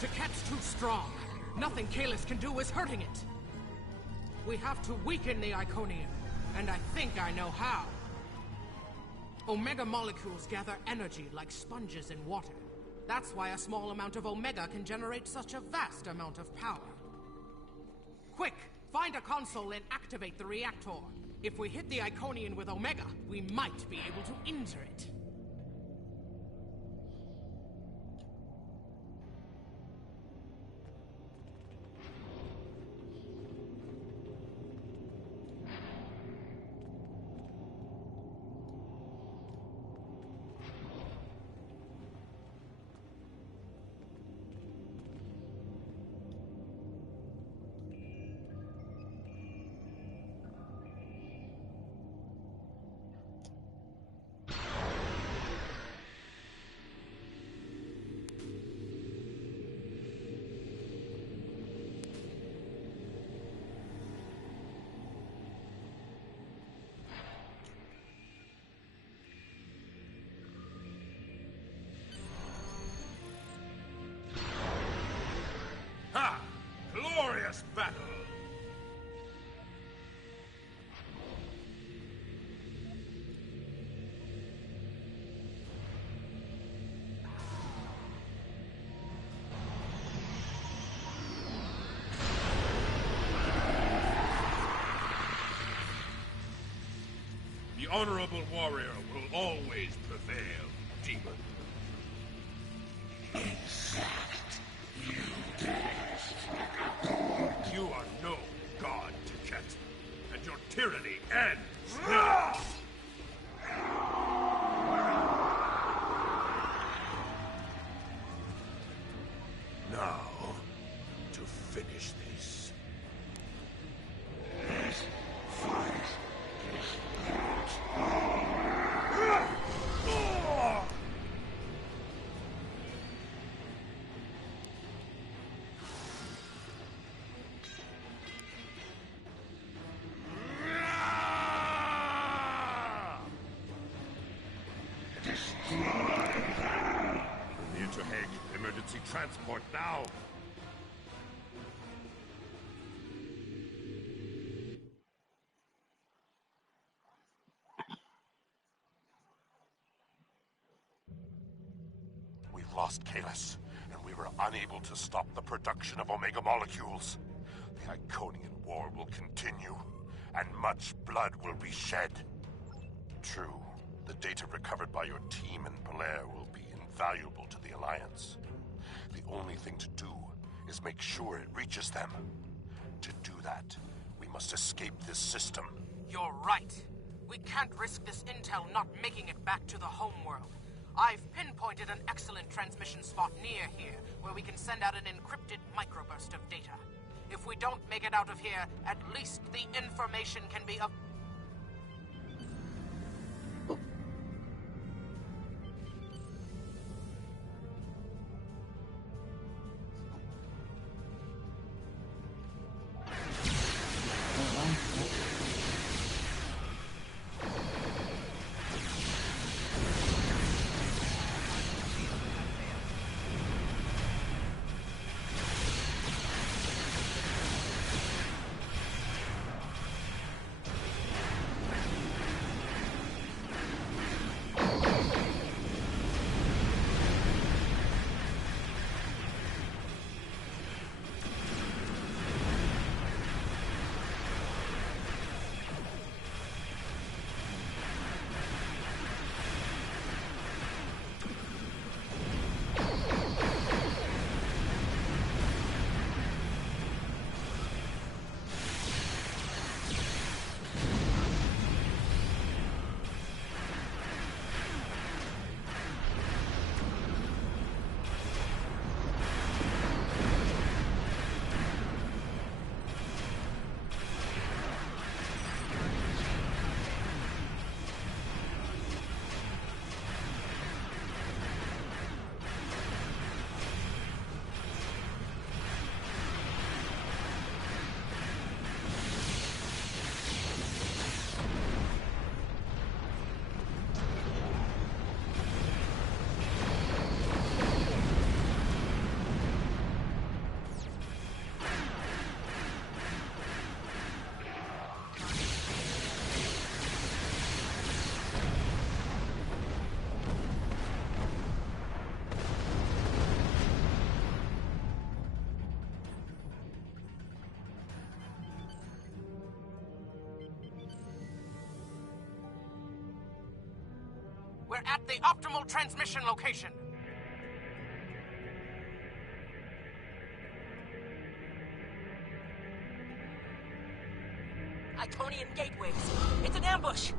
Teket's too strong. Nothing Kalis can do is hurting it. We have to weaken the Iconian, and I think I know how. Omega molecules gather energy like sponges in water. That's why a small amount of Omega can generate such a vast amount of power. Quick, find a console and activate the reactor. If we hit the Iconian with Omega, we might be able to injure it. Ha! Glorious battle! The honorable warrior will always prevail, demon. You are no god, Tiket, and your tyranny ends now! Now, to finish this. This fight is Near to Hague. Emergency transport now. We've lost Kalis, and we were unable to stop the production of Omega molecules. The Iconian war will continue, and much blood will be shed. True, the data recovered by your team in Belair will be invaluable to the Alliance. The only thing to do is make sure it reaches them. To do that, we must escape this system. You're right. We can't risk this intel not making it back to the homeworld. I've pinpointed an excellent transmission spot near here, where we can send out an encrypted microburst of data. If we don't make it out of here, at least the information can be of... at the optimal transmission location. Iconian gateways. It's an ambush!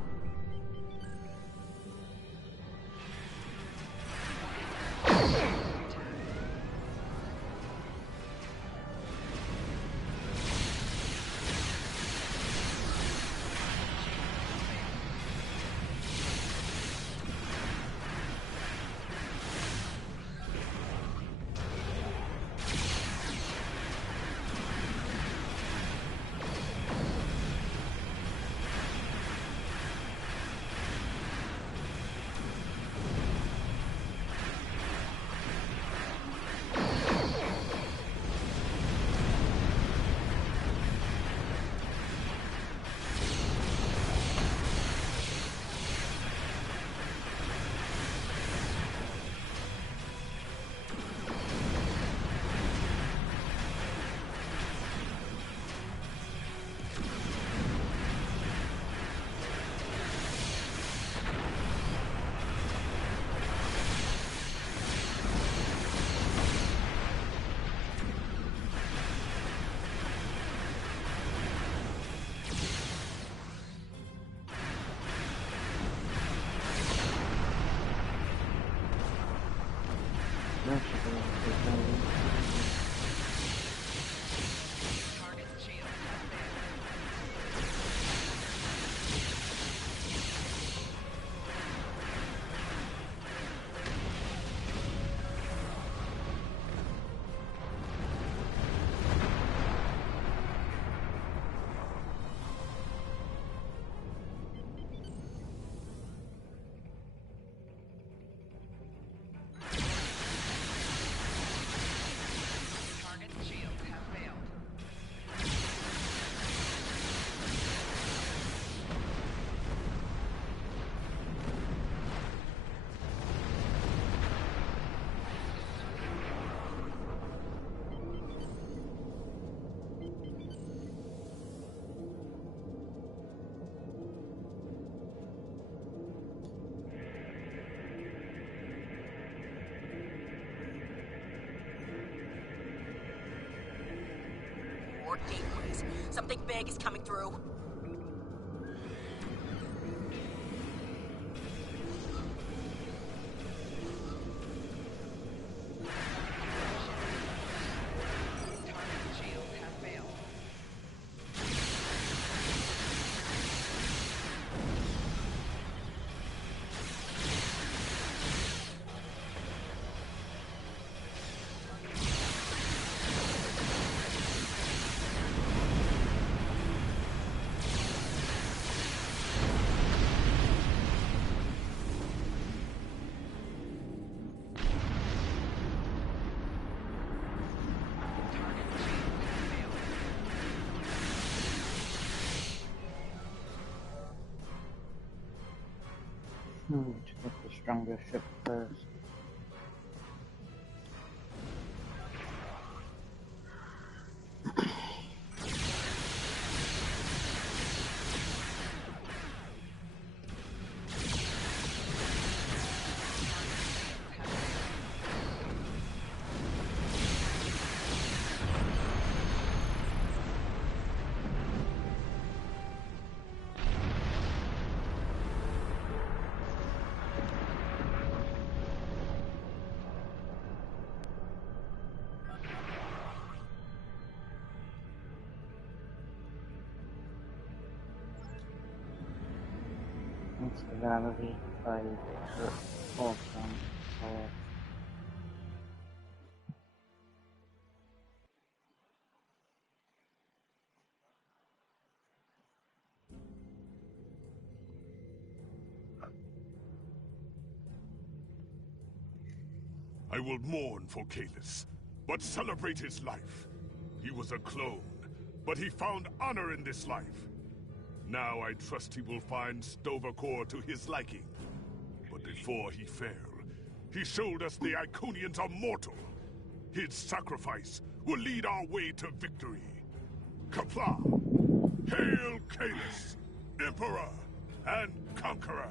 More gateways. Something big is coming through. To get the stronger ship first. It's gravity by awesome. I will mourn for Kalis, but celebrate his life. He was a clone, but he found honor in this life. Now I trust he will find Sto-vo-kor to his liking. But before he fell, he showed us the Iconians are mortal. His sacrifice will lead our way to victory. Qapla'! Hail Kalis, Emperor and Conqueror!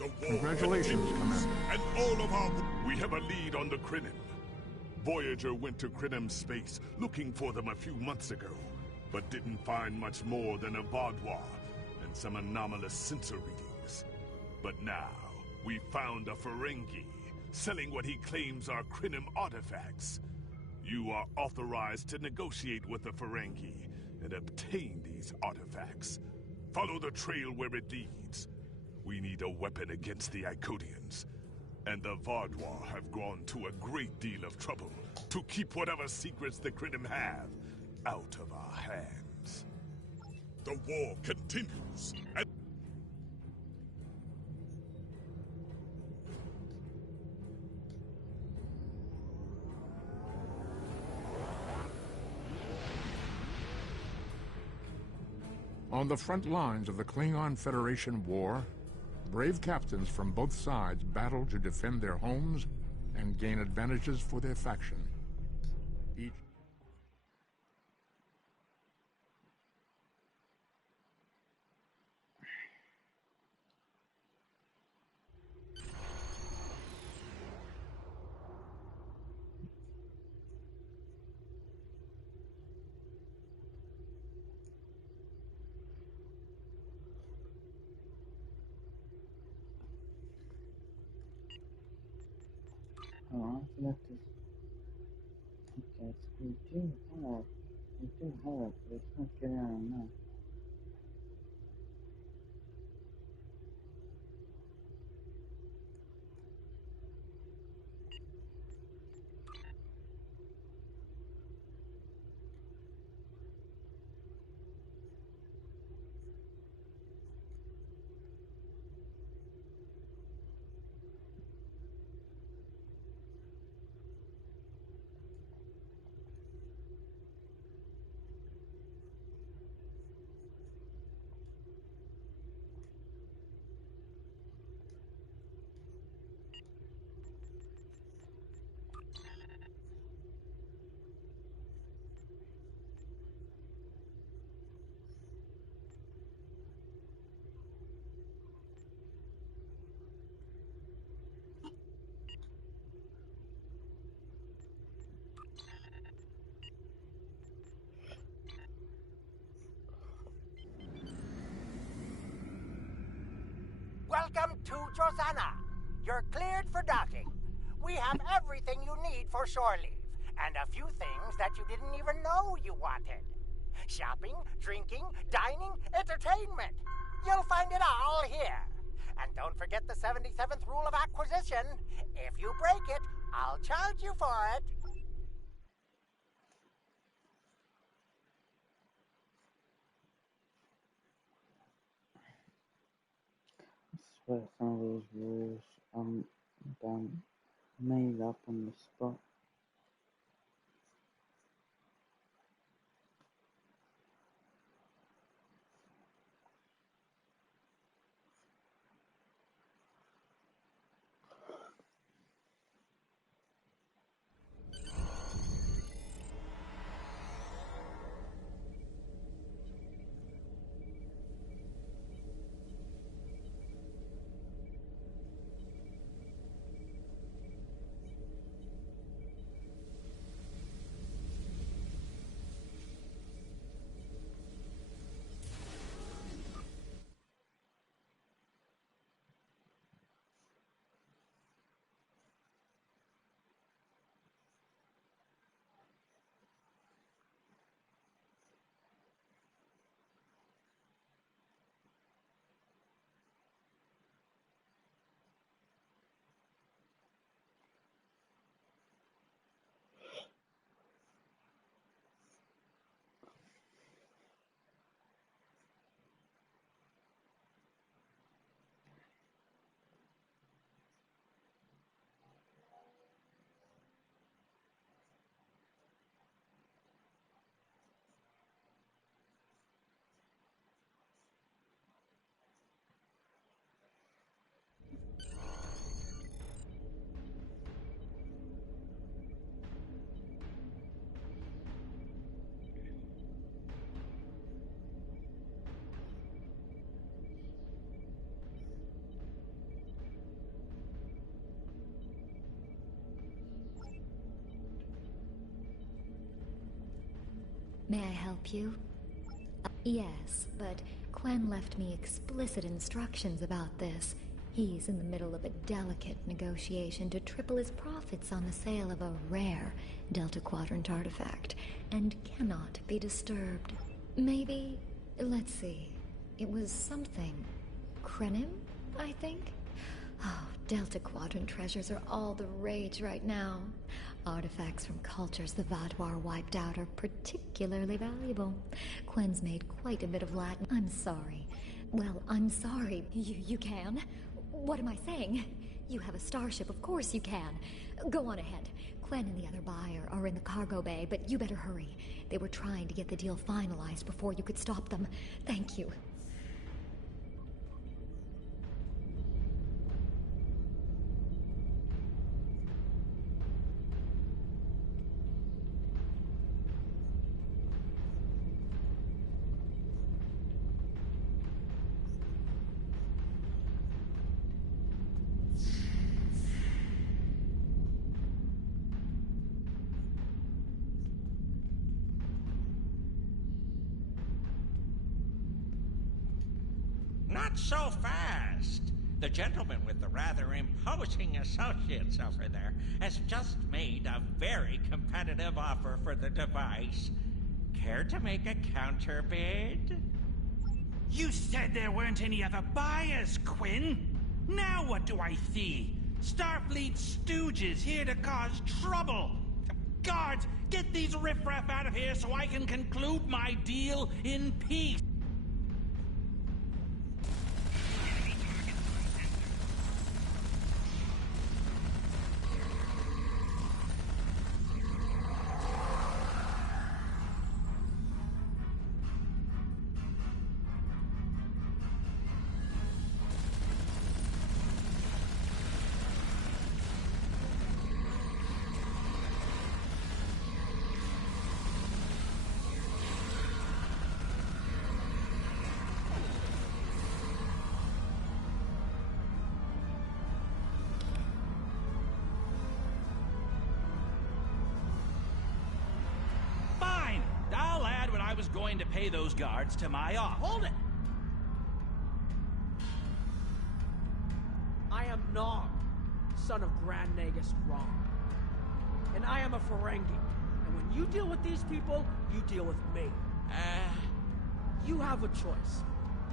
The war Congratulations, continues, Commander. and all of our... We have a lead on the Crinim. Voyager went to Crinim space looking for them a few months ago, but didn't find much more than a boudoir and some anomalous sensor readings. But now, we found a Ferengi, selling what he claims are Crinim artifacts. You are authorized to negotiate with the Ferengi and obtain these artifacts. Follow the trail where it leads. We need a weapon against the Iconians, and the Vaudois have gone to a great deal of trouble to keep whatever secrets the Crinim have out of our hands. The war continues, and... On the front lines of the Klingon Federation war, brave captains from both sides battle to defend their homes and gain advantages for their faction. Each Alright, left is... Okay, so we do have... but it's not getting out now. Welcome to Josana. You're cleared for docking. We have everything you need for shore leave, and a few things that you didn't even know you wanted. Shopping, drinking, dining, entertainment. You'll find it all here. And don't forget the 77th rule of acquisition. If you break it, I'll charge you for it. I swear some of those rules done made up on the spot. May I help you? Yes, but Quen left me explicit instructions about this. He's in the middle of a delicate negotiation to triple his profits on the sale of a rare Delta Quadrant artifact, and cannot be disturbed. Maybe, let's see, it was something Krenim, I think? Oh, Delta Quadrant treasures are all the rage right now. Artifacts from cultures the Vaadwaur wiped out are particularly valuable. Quen's made quite a bit of Latin. I'm sorry. Well, I'm sorry. You can? What am I saying? You have a starship, of course you can. Go on ahead. Quen and the other buyer are in the cargo bay, but you better hurry. They were trying to get the deal finalized before you could stop them. Thank you. Not so fast. The gentleman with the rather imposing associates over there has just made a very competitive offer for the device. Care to make a counterbid? You said there weren't any other buyers, Quinn. Now what do I see? Starfleet stooges here to cause trouble. Guards, get these riffraff out of here so I can conclude my deal in peace. Was going to pay those guards to my office. Hold it! I am Nog, son of Grand Nagus Rom. And I am a Ferengi. And when you deal with these people, you deal with me. You have a choice.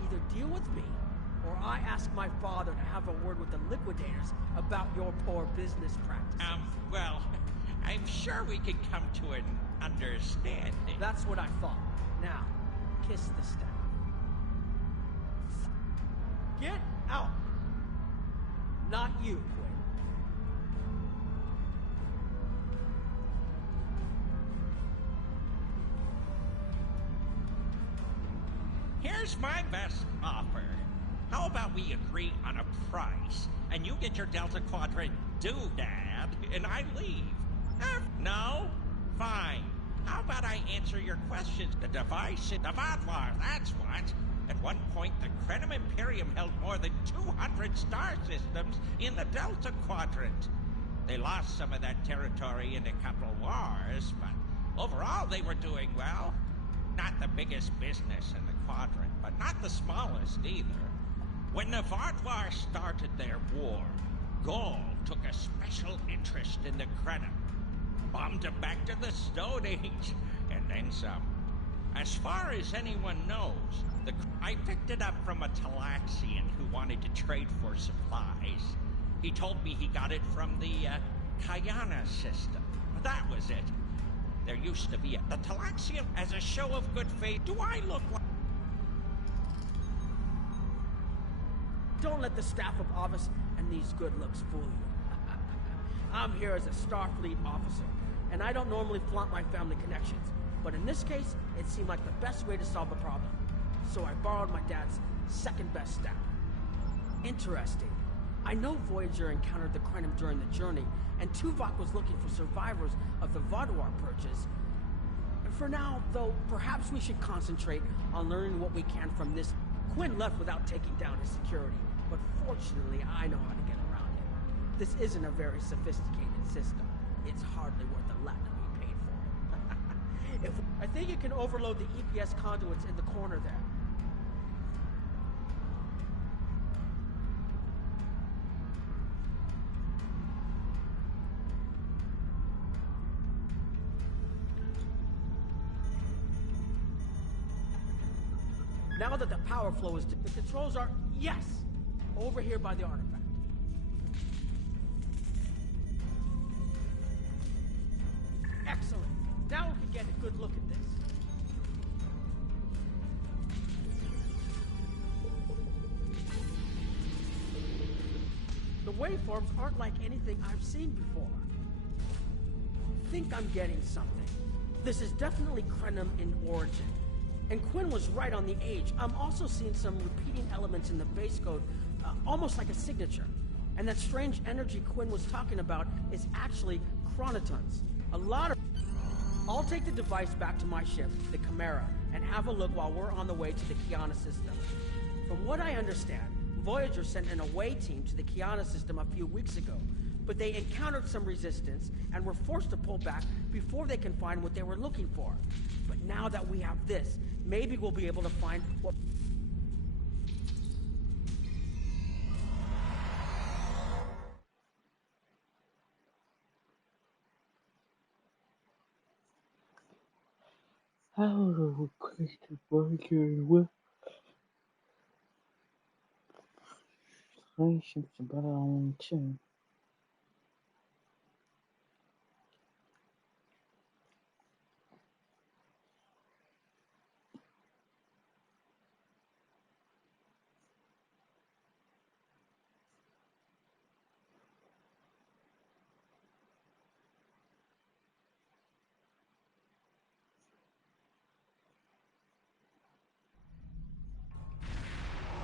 Either deal with me, or I ask my father to have a word with the liquidators about your poor business practices. Well, I'm sure we could come to an understanding. That's what I thought. Now, kiss the staff. Get out! Not you, Quinn. Here's my best offer. How about we agree on a price, and you get your Delta Quadrant doodad, and I leave? No? Fine. How about I answer your questions? The device in the Vaadwaur, that's what. At one point, the Krenim Imperium held more than 200 star systems in the Delta Quadrant. They lost some of that territory in a couple of wars, but overall they were doing well. Not the biggest business in the Quadrant, but not the smallest either. When the Vaadwaur started their war, Gaul took a special interest in the Krenim. Bombed them back to the Stone Age, and then some. As far as anyone knows, I picked it up from a Talaxian who wanted to trade for supplies. He told me he got it from the Kayana system. That was it. There used to be the Talaxian as a show of good faith. Do I look like... Don't let the staff of Office and these good looks fool you. I'm here as a Starfleet officer, and I don't normally flaunt my family connections, but in this case, it seemed like the best way to solve the problem. So I borrowed my dad's second best staff. Interesting. I know Voyager encountered the Krenim during the journey, and Tuvok was looking for survivors of the Vaadwaur purges. For now, though, perhaps we should concentrate on learning what we can from this. Quinn left without taking down his security, but fortunately I know how to get around it. This isn't a very sophisticated system. It's hardly worth the Latin we paid for it. I think think it can overload the EPS conduits in the corner there. Now that the power flow is... The controls are... Yes! Over here by the artifact. Excellent. Now we can get a good look at this. The waveforms aren't like anything I've seen before. I think I'm getting something. This is definitely Krenim in origin. And Quinn was right on the age. I'm also seeing some repeating elements in the base code, almost like a signature. And that strange energy Quinn was talking about is actually chronotons. A lot of... I'll take the device back to my ship, the Chimera, and have a look while we're on the way to the Kiana system. From what I understand, Voyager sent an away team to the Kiana system a few weeks ago, but they encountered some resistance and were forced to pull back before they can find what they were looking for. But now that we have this, maybe we'll be able to find what... Hello, Christopher here with Relations about on too.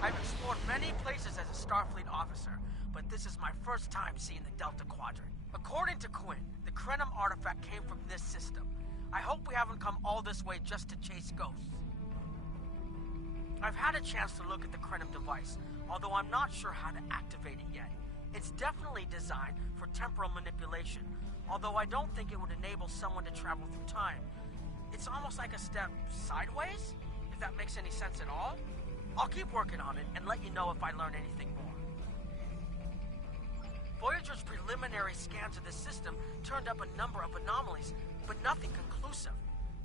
I've explored many places as a Starfleet officer, but this is my first time seeing the Delta Quadrant. According to Quinn, the Krenim artifact came from this system. I hope we haven't come all this way just to chase ghosts. I've had a chance to look at the Krenim device, although I'm not sure how to activate it yet. It's definitely designed for temporal manipulation, although I don't think it would enable someone to travel through time. It's almost like a step sideways, if that makes any sense at all. I'll keep working on it and let you know if I learn anything more. Voyager's preliminary scans of this system turned up a number of anomalies, but nothing conclusive.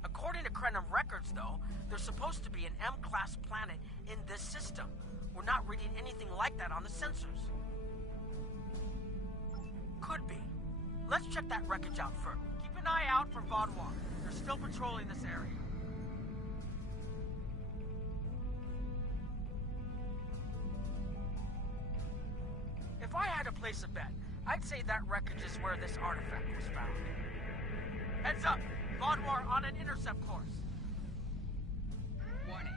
According to Krenim records, though, there's supposed to be an M-class planet in this system. We're not reading anything like that on the sensors. Could be. Let's check that wreckage out first. Keep an eye out for Vaudouar. They're still patrolling this area. If I had to place a bet, I'd say that wreckage is where this artifact was found. Heads up! Vaudouar on an intercept course. Warning.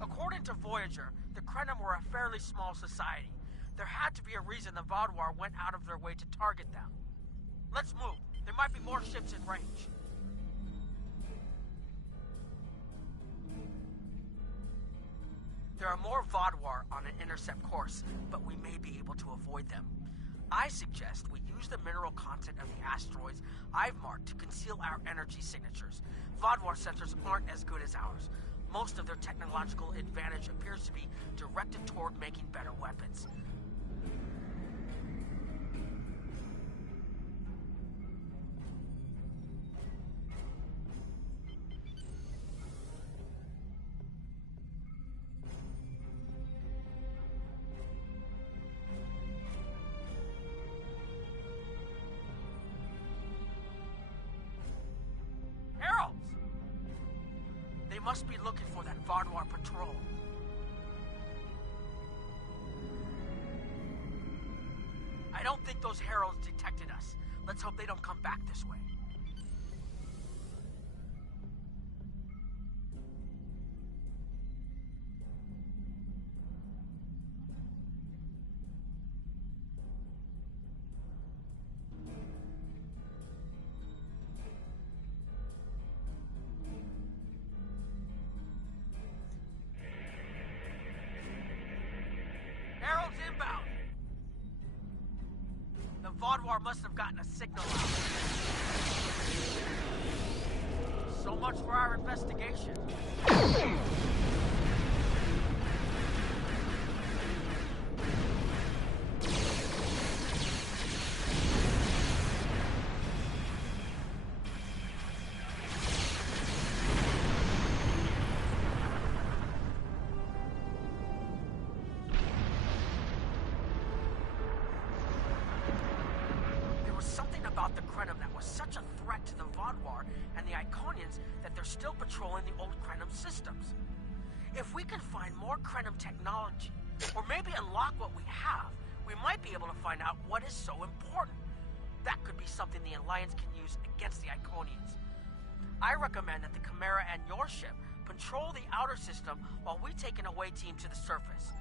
According to Voyager, the Krenim were a fairly small society. There had to be a reason the Vaudouar went out of their way to target them. Let's move. There might be more ships in range. There are more Vaudouar on an intercept course, but we may be able to avoid them. I suggest we use the mineral content of the asteroids I've marked to conceal our energy signatures. Vaudouar sensors aren't as good as ours. Most of their technological advantage appears to be directed toward making better weapons. Must be looking for that Vaudouar patrol. I don't think those heralds detected us. Let's hope they don't come back this way. Herald's inbound! The Vaudouar must have gotten a signal out. So much for our investigation. About the Krenim that was such a threat to the Vaudouar and the Iconians that they're still patrolling the old Krenim systems. If we can find more Krenim technology, or maybe unlock what we have, we might be able to find out what is so important. That could be something the Alliance can use against the Iconians. I recommend that the Chimera and your ship patrol the outer system while we take an away team to the surface.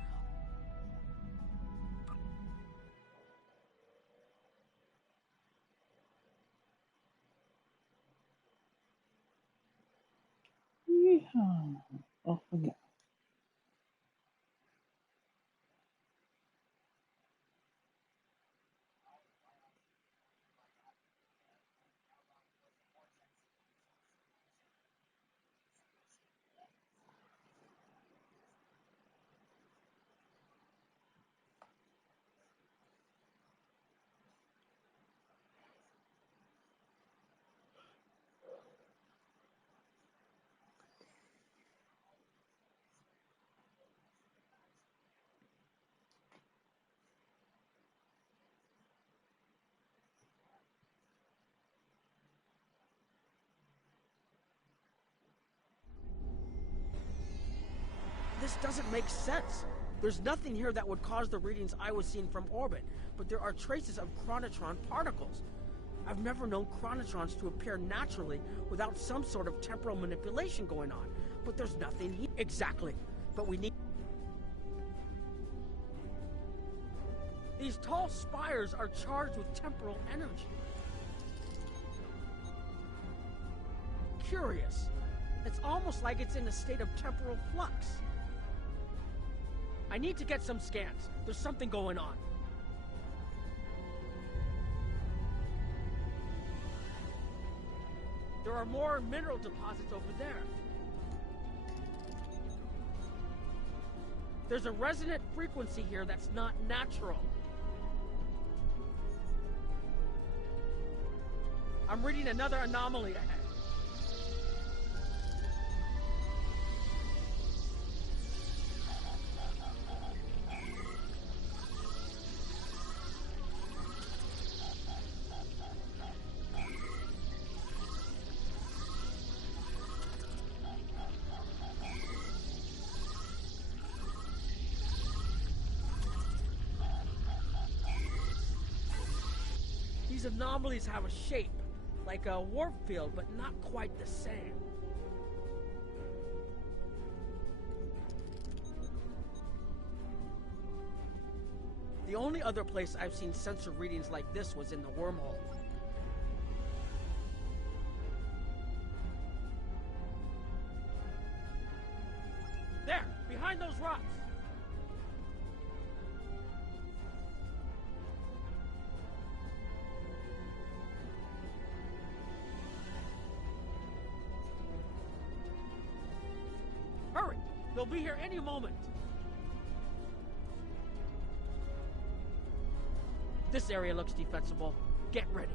Off we go. This doesn't make sense. There's nothing here that would cause the readings I was seeing from orbit, but there are traces of chronotron particles. I've never known chronotrons to appear naturally without some sort of temporal manipulation going on, but there's nothing here. Exactly, but we need... These tall spires are charged with temporal energy. Curious. It's almost like it's in a state of temporal flux. I need to get some scans. There's something going on. There are more mineral deposits over there. There's a resonant frequency here that's not natural. I'm reading another anomaly ahead. These anomalies have a shape, like a warp field, but not quite the same. The only other place I've seen sensor readings like this was in the wormhole. There, behind those rocks! Hurry! They'll be here any moment! This area looks defensible. Get ready.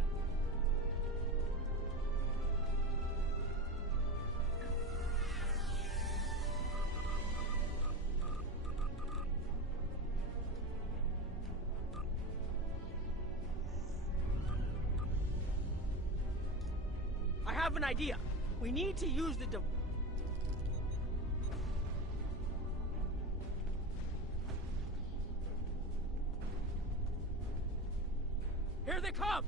I have an idea. We need to use the Here they come!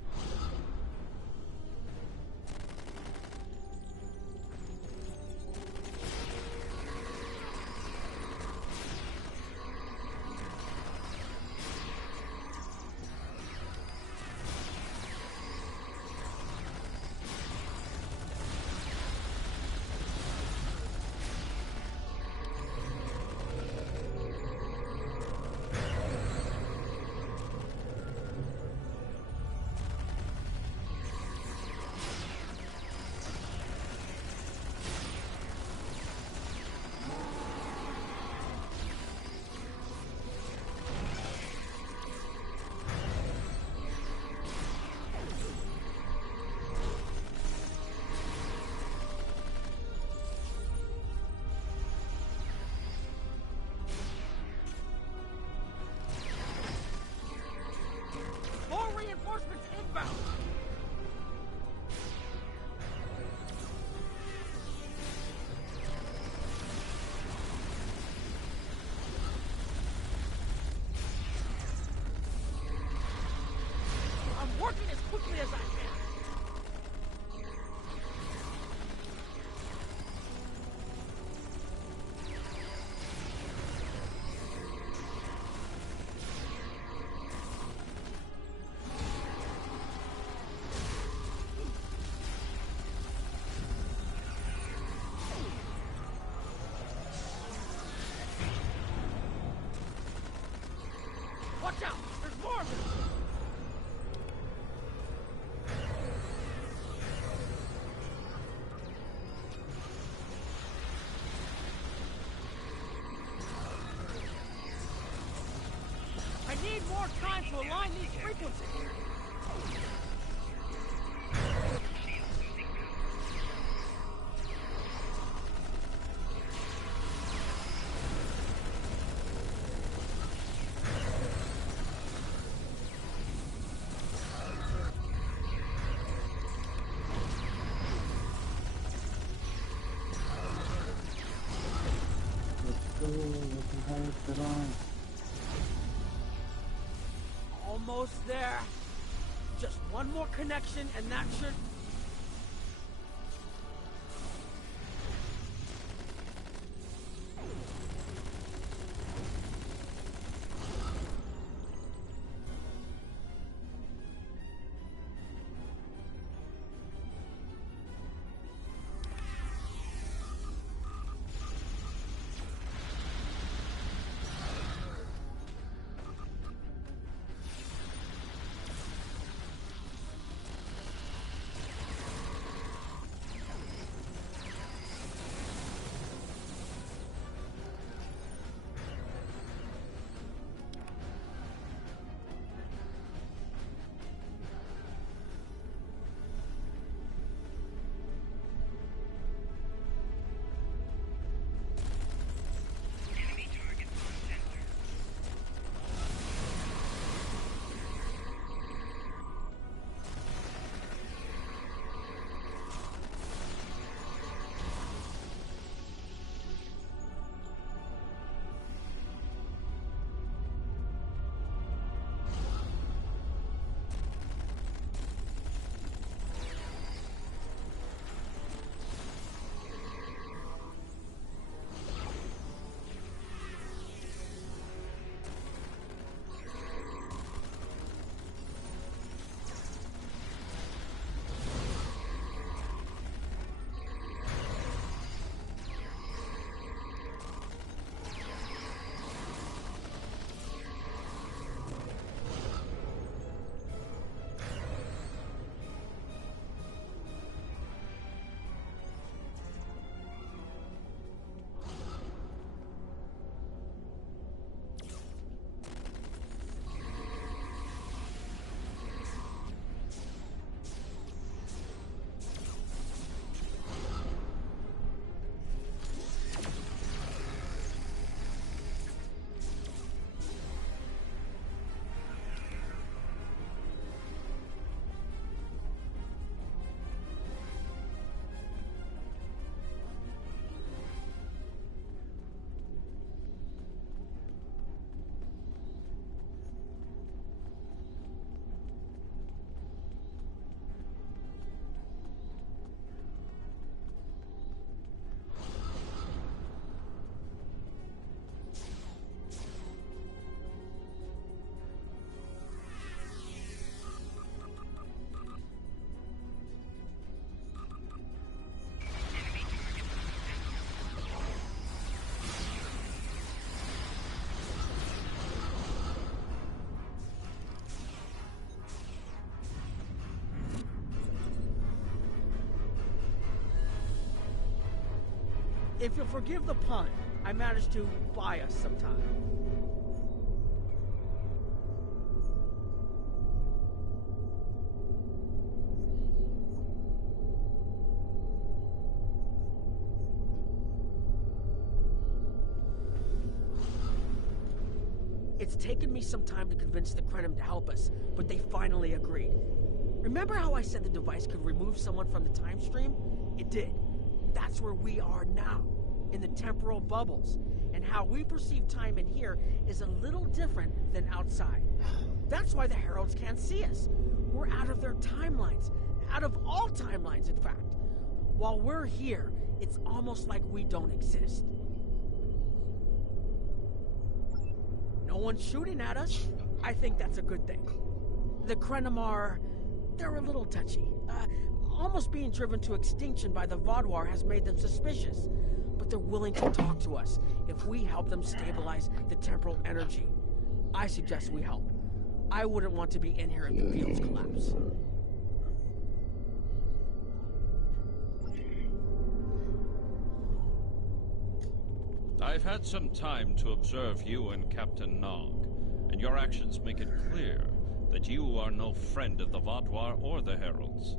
Reinforcements inbound! I'm working as quickly as I can. Watch out! There's more of them! I need more time to align these frequencies! Almost there. Just one more connection and that should... If you'll forgive the pun, I managed to buy us some time. It's taken me some time to convince the Krenim to help us, but they finally agreed. Remember how I said the device could remove someone from the time stream? It did. That's where we are now, in the temporal bubbles. And how we perceive time in here is a little different than outside. That's why the Heralds can't see us. We're out of their timelines. Out of all timelines, in fact. While we're here, it's almost like we don't exist. No one's shooting at us. I think that's a good thing. The Krenim are... they're a little touchy. Almost being driven to extinction by the Vaadwaur has made them suspicious. But they're willing to talk to us if we help them stabilize the temporal energy. I suggest we help. I wouldn't want to be in here if the fields collapse. I've had some time to observe you and Captain Nog, and your actions make it clear that you are no friend of the Vaadwaur or the Heralds.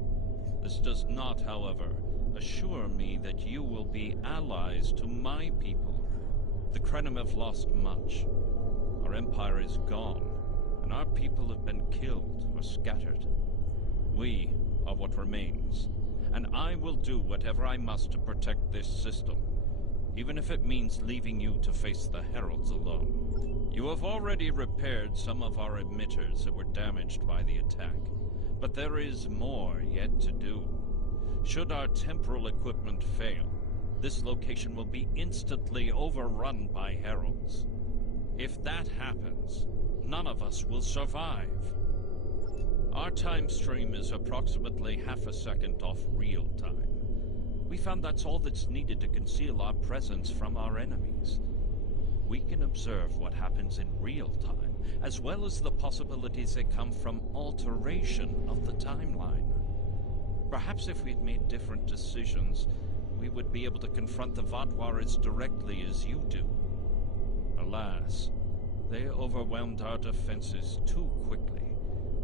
This does not, however, assure me that you will be allies to my people. The Krenim have lost much. Our empire is gone, and our people have been killed or scattered. We are what remains, and I will do whatever I must to protect this system, even if it means leaving you to face the Heralds alone. You have already repaired some of our emitters that were damaged by the attack, but there is more yet to do. Should our temporal equipment fail, this location will be instantly overrun by Heralds. If that happens, none of us will survive. Our time stream is approximately half a second off real time. We found that's all that's needed to conceal our presence from our enemies. We can observe what happens in real time, as well as the possibilities that come from alteration of the timeline. Perhaps if we'd made different decisions, we would be able to confront the Vaadwaur as directly as you do. Alas, they overwhelmed our defenses too quickly,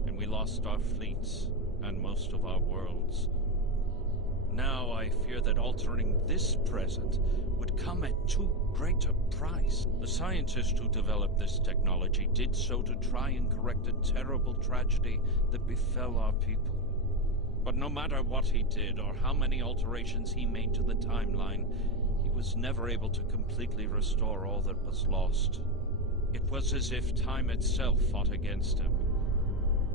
and we lost our fleets and most of our worlds. Now I fear that altering this present would come at too great a price. The scientist who developed this technology did so to try and correct a terrible tragedy that befell our people. But no matter what he did or how many alterations he made to the timeline, he was never able to completely restore all that was lost. It was as if time itself fought against him.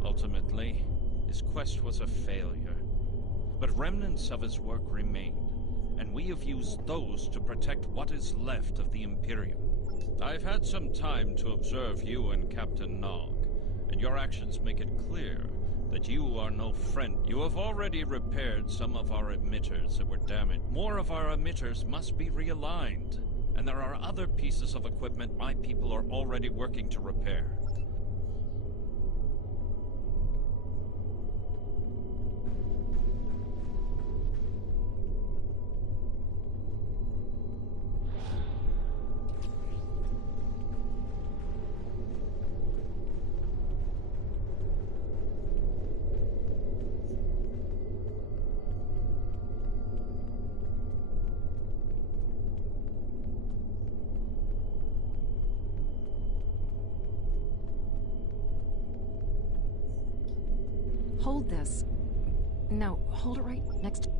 Ultimately, his quest was a failure. But remnants of his work remained, and we have used those to protect what is left of the Imperium. I've had some time to observe you and Captain Nog, and your actions make it clear that you are no friend. You have already repaired some of our emitters that were damaged. More of our emitters must be realigned, and there are other pieces of equipment my people are already working to repair. Hold this. No, hold it right next to...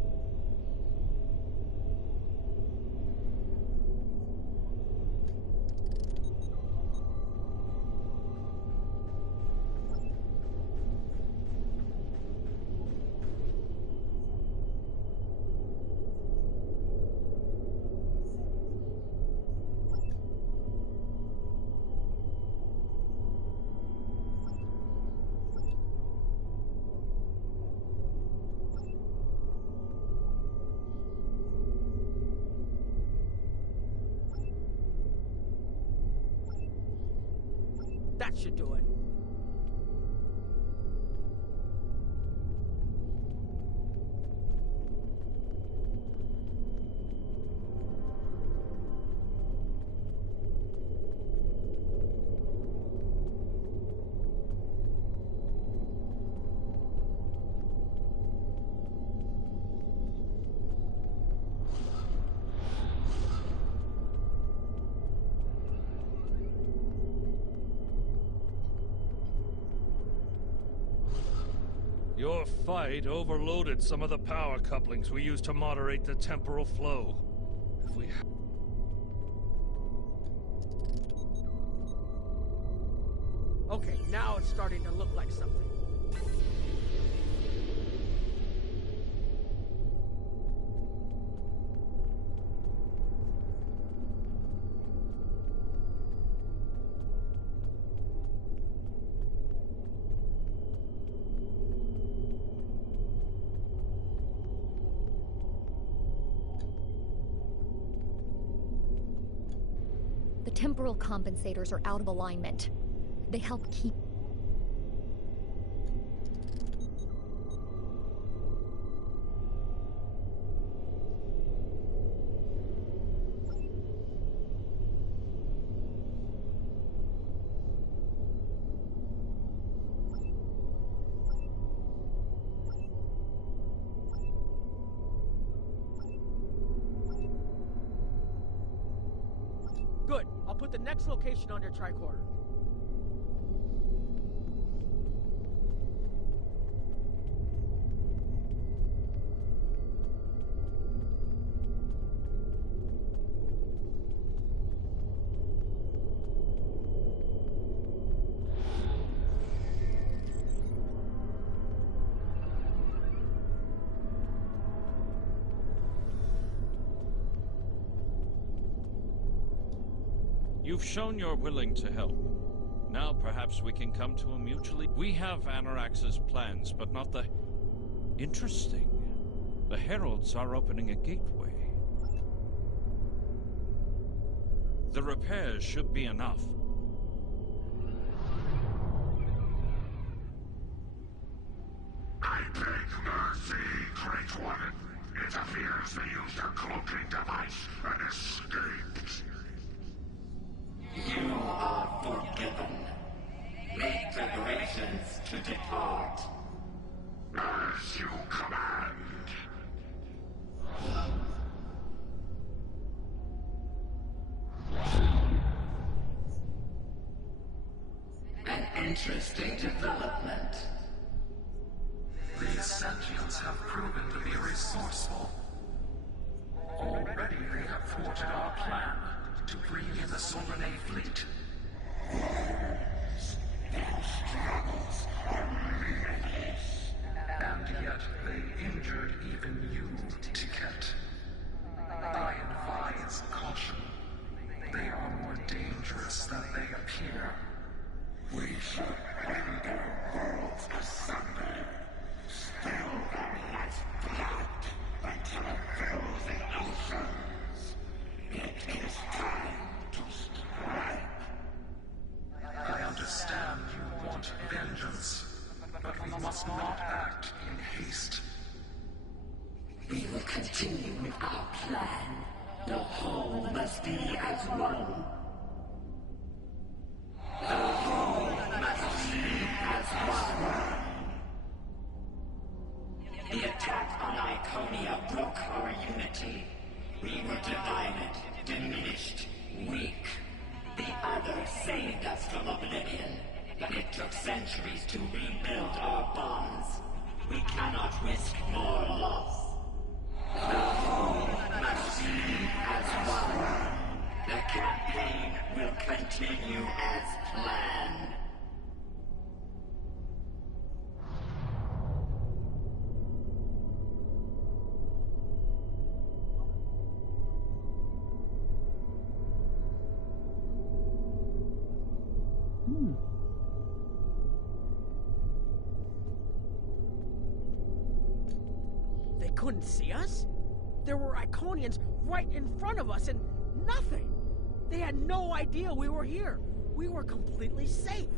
That should do it. Your fight overloaded some of the power couplings we use to moderate the temporal flow. If we... Okay, now it's starting to look like something. The temporal compensators are out of alignment. They help keep... Good. I'll put the next location on your tricorder. You've shown you're willing to help. Now perhaps we can come to a mutually... We have Anorax's plans, but not the... Interesting. The Heralds are opening a gateway. The repairs should be enough. I beg mercy, Great One. It appears they used a cloaking device and escaped. You are forgiven. Make preparations to depart. As you command. An interesting development. These sentients have proven to be resourceful. Already they have thwarted our plan to bring in the Sovereign fleet. Their struggles are meaningless. And yet they injured even you, Ticket. I advise caution. They are more dangerous than they appear. We should render worlds asunder. Spill them like blood until it fills the oceans. It is time to strike. I understand you want vengeance, but we must not act in haste. We will continue with our plan. The whole must be as one. The whole must be as one. The attack on Iconia broke our unity. We were divided, diminished, weak. The others saved us from oblivion, but it took centuries to rebuild our bonds. We cannot risk more loss. The whole must be as one. The campaign will continue as planned. They couldn't see us? There were Iconians right in front of us and nothing! They had no idea we were here. We were completely safe.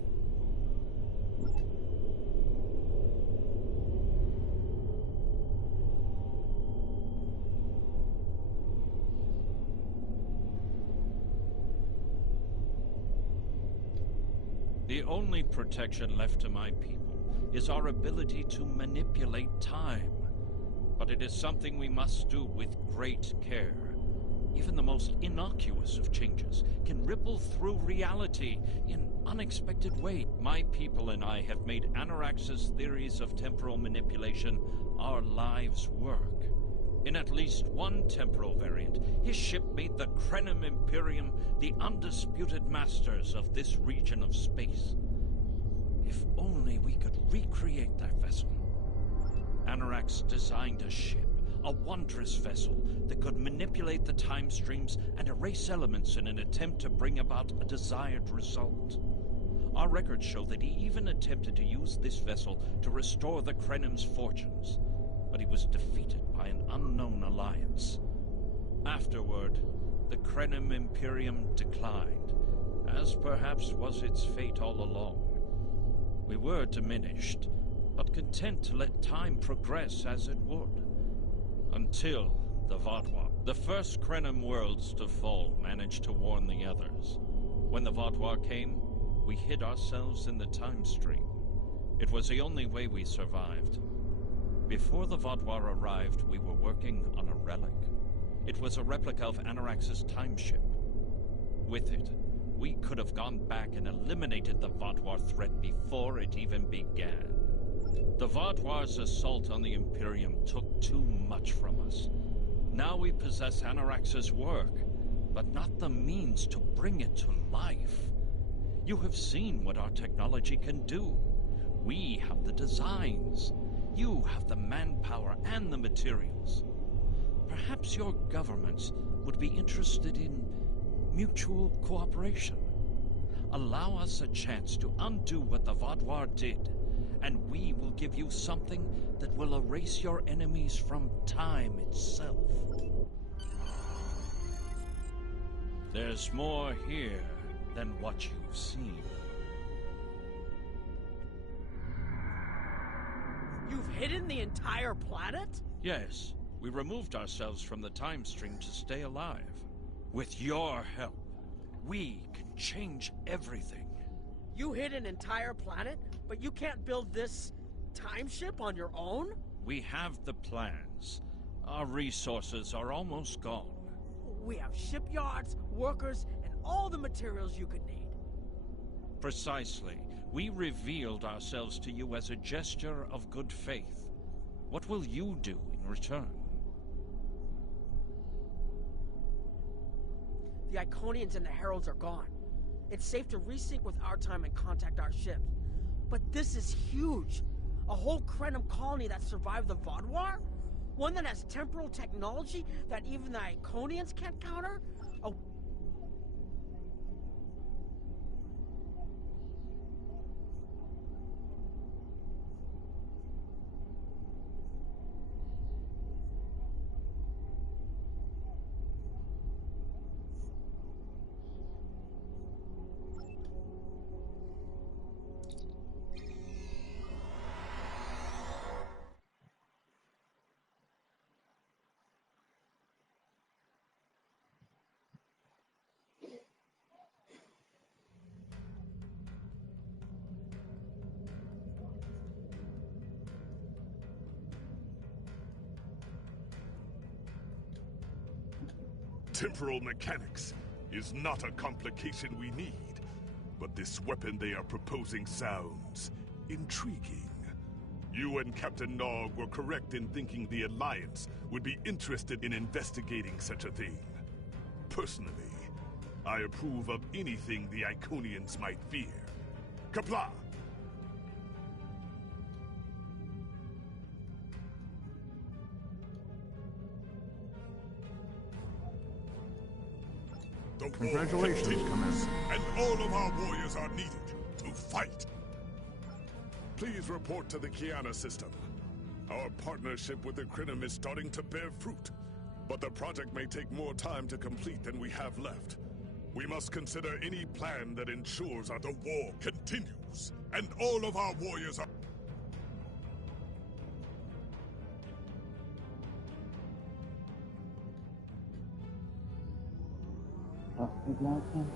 The only protection left to my people is our ability to manipulate time. But it is something we must do with great care. Even the most innocuous of changes can ripple through reality in unexpected ways. My people and I have made Anorax's theories of temporal manipulation our lives' work. In at least one temporal variant, his ship made the Krenim Imperium the undisputed masters of this region of space. If only we could recreate that vessel. Anorax designed a ship, a wondrous vessel that could manipulate the time streams and erase elements in an attempt to bring about a desired result. Our records show that he even attempted to use this vessel to restore the Krenim's fortunes, but he was defeated by an unknown alliance. Afterward, the Krenim Imperium declined, as perhaps was its fate all along. We were diminished, but content to let time progress as it would. Until the Vatwa. The first Krenim worlds to fall managed to warn the others. When the Vatwa came, we hid ourselves in the time stream. It was the only way we survived. Before the Vatwa arrived, we were working on a relic. It was a replica of Anorax's time ship. With it, we could have gone back and eliminated the Vatwa threat before it even began. The Vatwa's assault on the Imperium took too much from us. Now we possess Anorax's work, but not the means to bring it to life. You have seen what our technology can do. We have the designs. You have the manpower and the materials. Perhaps your governments would be interested in mutual cooperation. Allow us a chance to undo what the Vatwa did, and we will give you something that will erase your enemies from time itself. There's more here than what you've seen. You've hidden the entire planet? Yes, we removed ourselves from the time stream to stay alive. With your help, we can change everything. You hid an entire planet, but you can't build this time ship on your own? We have the plans. Our resources are almost gone. We have shipyards, workers, and all the materials you could need. Precisely. We revealed ourselves to you as a gesture of good faith. What will you do in return? The Iconians and the Heralds are gone. It's safe to resync with our time and contact our ships. But this is huge. A whole Krenim colony that survived the Vatwa? One that has temporal technology that even the Iconians can't counter? Temporal mechanics is not a complication we need, but this weapon they are proposing sounds intriguing. You and Captain Nog were correct in thinking the Alliance would be interested in investigating such a thing. Personally, I approve of anything the Iconians might fear. Kapla! The Congratulations, war continues, Commander. and all of our warriors are needed to fight. Please report to the Kiana system. Our partnership with the Krenim is starting to bear fruit, but the project may take more time to complete than we have left. We must consider any plan that ensures that the war continues, and all of our warriors are... Good luck, man.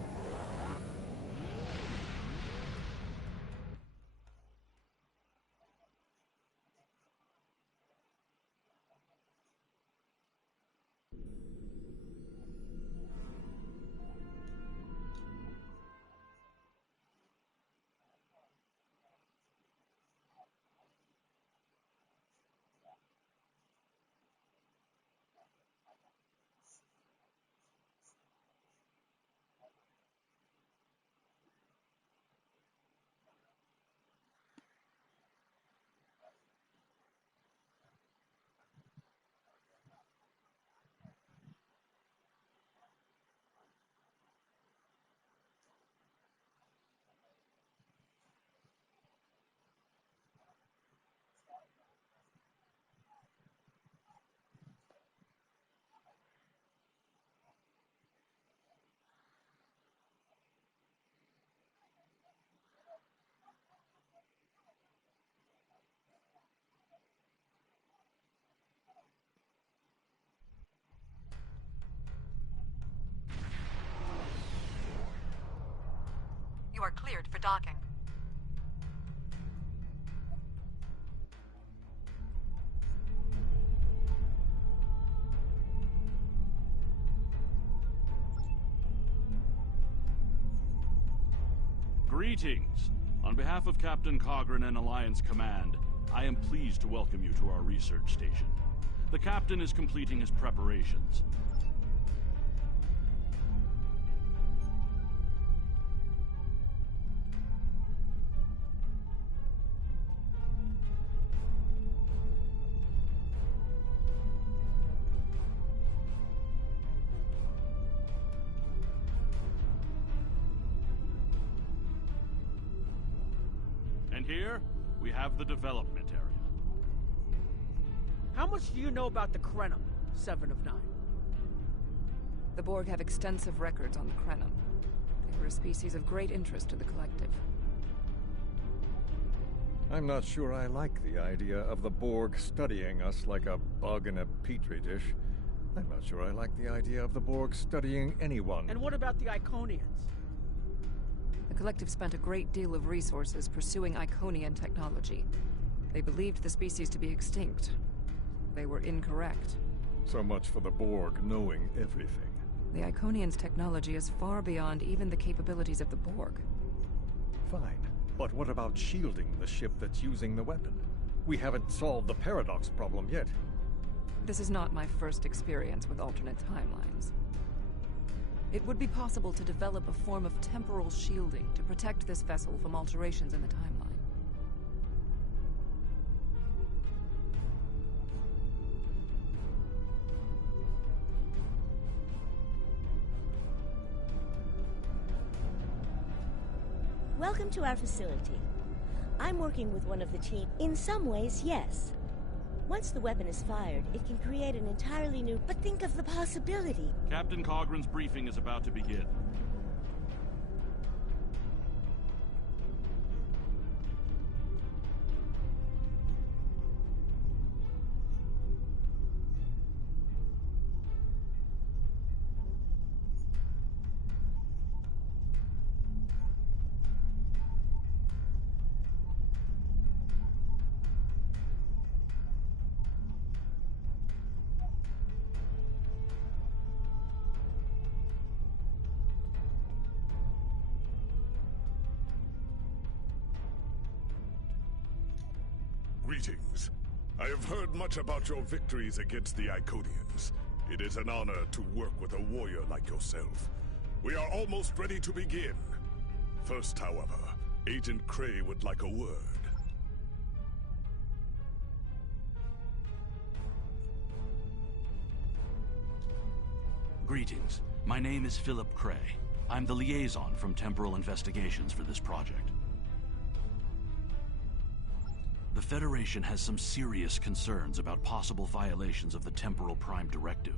are cleared for docking. Greetings! On behalf of Captain Cogran and Alliance Command, I am pleased to welcome you to our research station. The Captain is completing his preparations. And here, we have the development area. How much do you know about the Krenim, 7 of 9? The Borg have extensive records on the Krenim. They were a species of great interest to the Collective. I'm not sure I like the idea of the Borg studying us like a bug in a petri dish. I'm not sure I like the idea of the Borg studying anyone. And what about the Iconians? The Collective spent a great deal of resources pursuing Iconian technology. They believed the species to be extinct. They were incorrect. So much for the Borg knowing everything. The Iconians' technology is far beyond even the capabilities of the Borg. Fine, but what about shielding the ship that's using the weapon? We haven't solved the paradox problem yet. This is not my first experience with alternate timelines. It would be possible to develop a form of temporal shielding to protect this vessel from alterations in the timeline. Welcome to our facility. I'm working with one of the team. In some ways, yes. Once the weapon is fired, it can create an entirely new... But think of the possibility. Captain Cogran's briefing is about to begin. Greetings. I have heard much about your victories against the Iconians. It is an honor to work with a warrior like yourself. We are almost ready to begin. First, however, Agent Cray would like a word. Greetings. My name is Philip Cray. I'm the liaison from Temporal Investigations for this project. The Federation has some serious concerns about possible violations of the Temporal Prime Directive.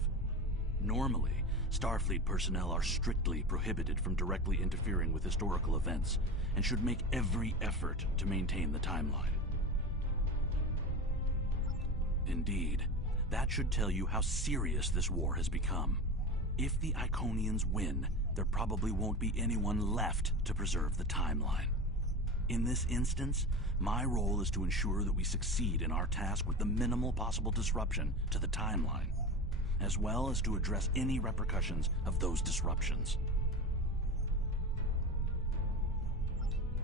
Normally, Starfleet personnel are strictly prohibited from directly interfering with historical events, and should make every effort to maintain the timeline. Indeed, that should tell you how serious this war has become. If the Iconians win, there probably won't be anyone left to preserve the timeline. In this instance, my role is to ensure that we succeed in our task with the minimal possible disruption to the timeline, as well as to address any repercussions of those disruptions.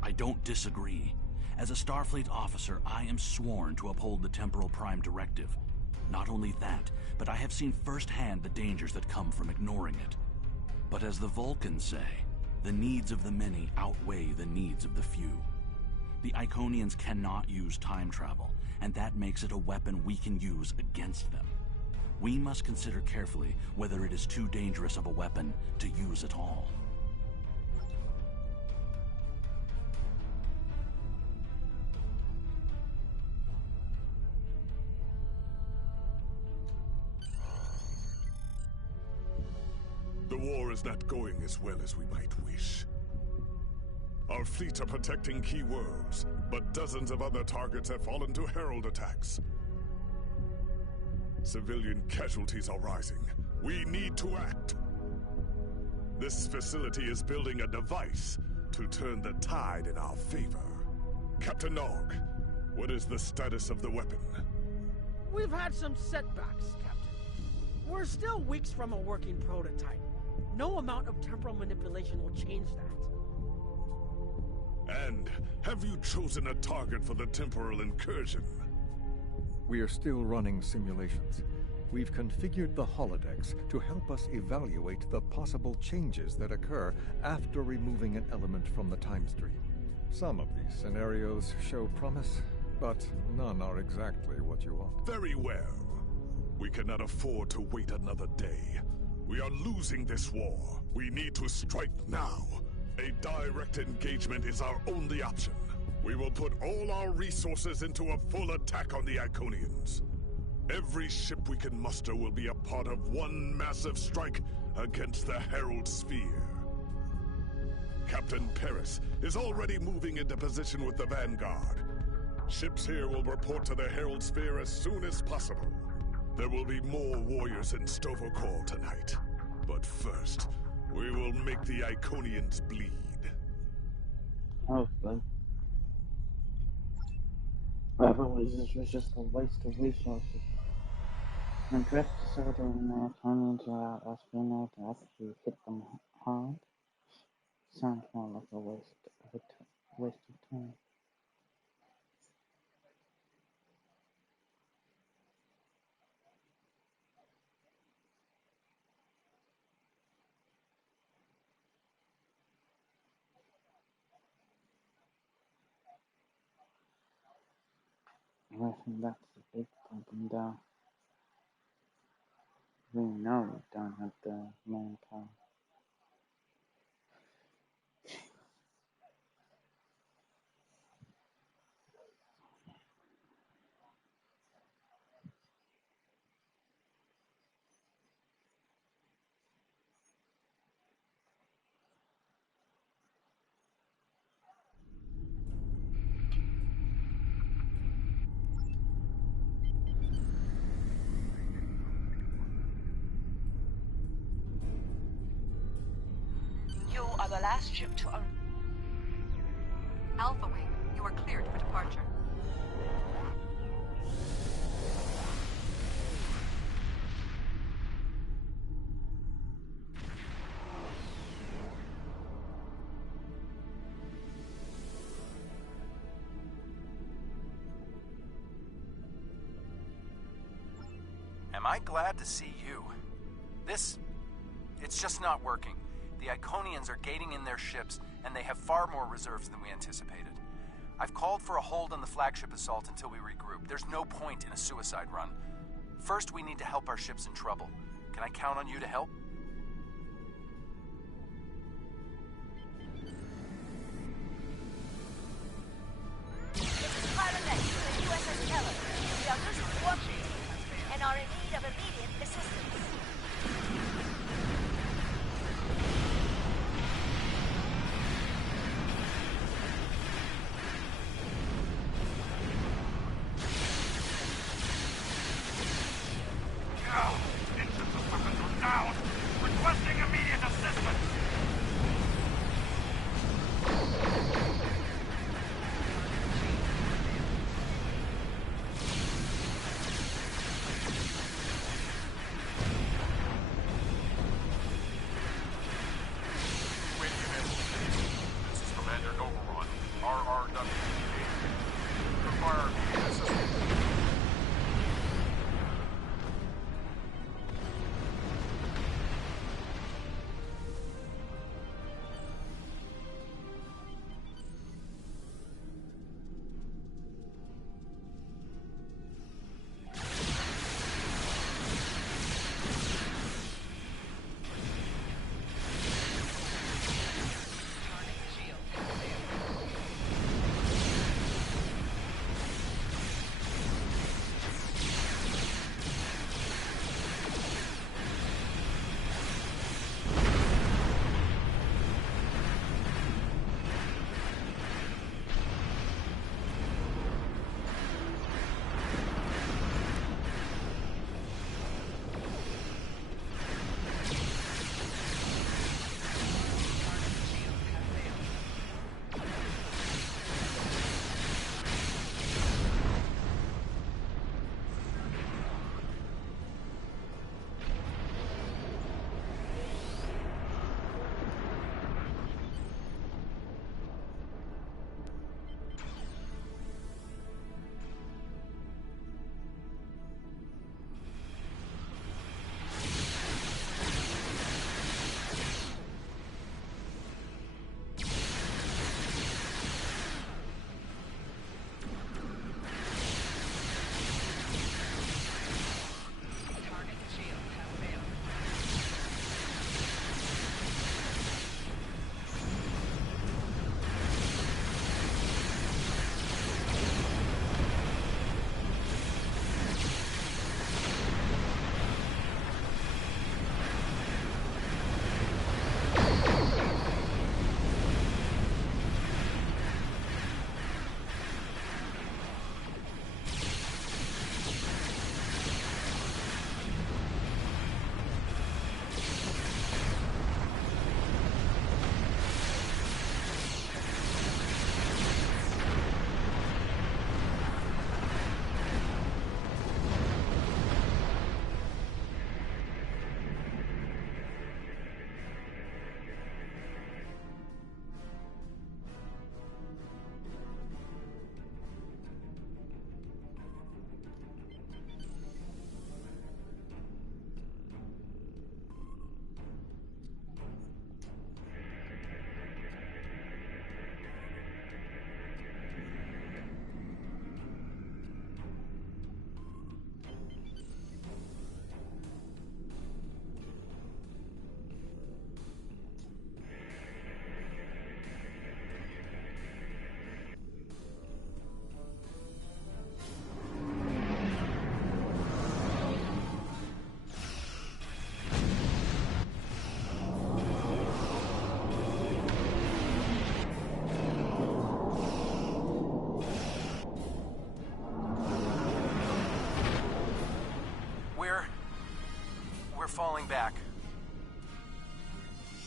I don't disagree. As a Starfleet officer, I am sworn to uphold the Temporal Prime Directive. Not only that, but I have seen firsthand the dangers that come from ignoring it. But as the Vulcans say, the needs of the many outweigh the needs of the few. The Iconians cannot use time travel, and that makes it a weapon we can use against them. We must consider carefully whether it is too dangerous of a weapon to use at all. The war is not going as well as we might wish. Our fleets are protecting key worlds, but dozens of other targets have fallen to Herald attacks. Civilian casualties are rising. We need to act. This facility is building a device to turn the tide in our favor. Captain Nog, what is the status of the weapon? We've had some setbacks, Captain. We're still weeks from a working prototype. No amount of temporal manipulation will change that. And have you chosen a target for the temporal incursion? We are still running simulations. We've configured the holodecks to help us evaluate the possible changes that occur after removing an element from the time stream. Some of these scenarios show promise, but none are exactly what you want. Very well. We cannot afford to wait another day. We are losing this war. We need to strike now. A direct engagement is our only option. We will put all our resources into a full attack on the Iconians. Every ship we can muster will be a part of one massive strike against the Herald Sphere. Captain Paris is already moving into position with the Vanguard. Ships here will report to the Herald Sphere as soon as possible. There will be more warriors in Stovokor tonight. But first, we will make the Iconians bleed. Hopefully. Otherwise, this was just a waste of resources. And Drift decided when the Iconians are out us being able to actually hit them hard. Sounds more like a waste of time. I think that's the big problem there. We know we don't have the manpower. You are the last ship to... Alpha Wing, you are cleared for departure. Am I glad to see you? It's just not working. The Iconians are gating in their ships, and they have far more reserves than we anticipated. I've called for a hold on the flagship assault until we regroup. There's no point in a suicide run. First, we need to help our ships in trouble. Can I count on you to help? This is Pilot Next to the U.S.S. Keller. We are losing warp and are in need of immediate assistance. falling back.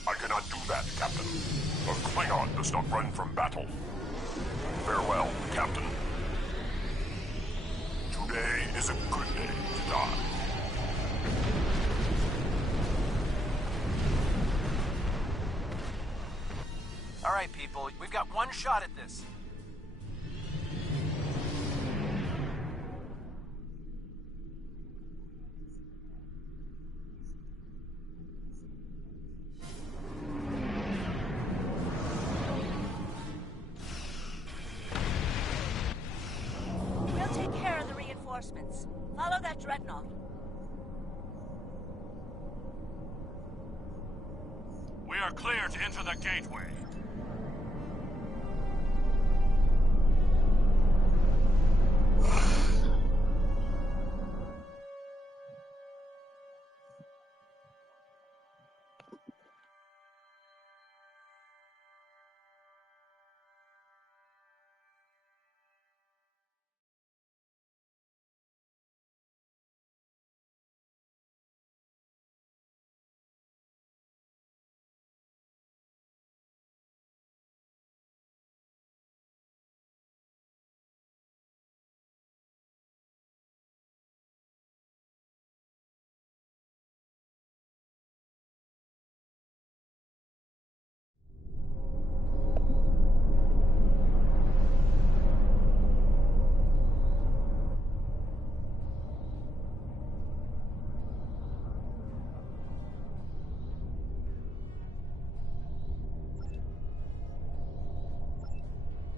I cannot do that, Captain. A Klingon does not run from battle. Farewell, Captain. Today is a good day to die. All right, people, we've got one shot at this. We'll take care of the reinforcements. Follow that dreadnought. We are clear to enter the gateway.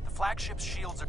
The flagship's shields are...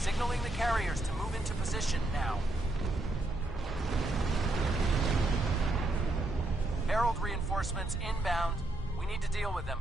signaling the carriers to move into position now. Herald reinforcements inbound. We need to deal with them.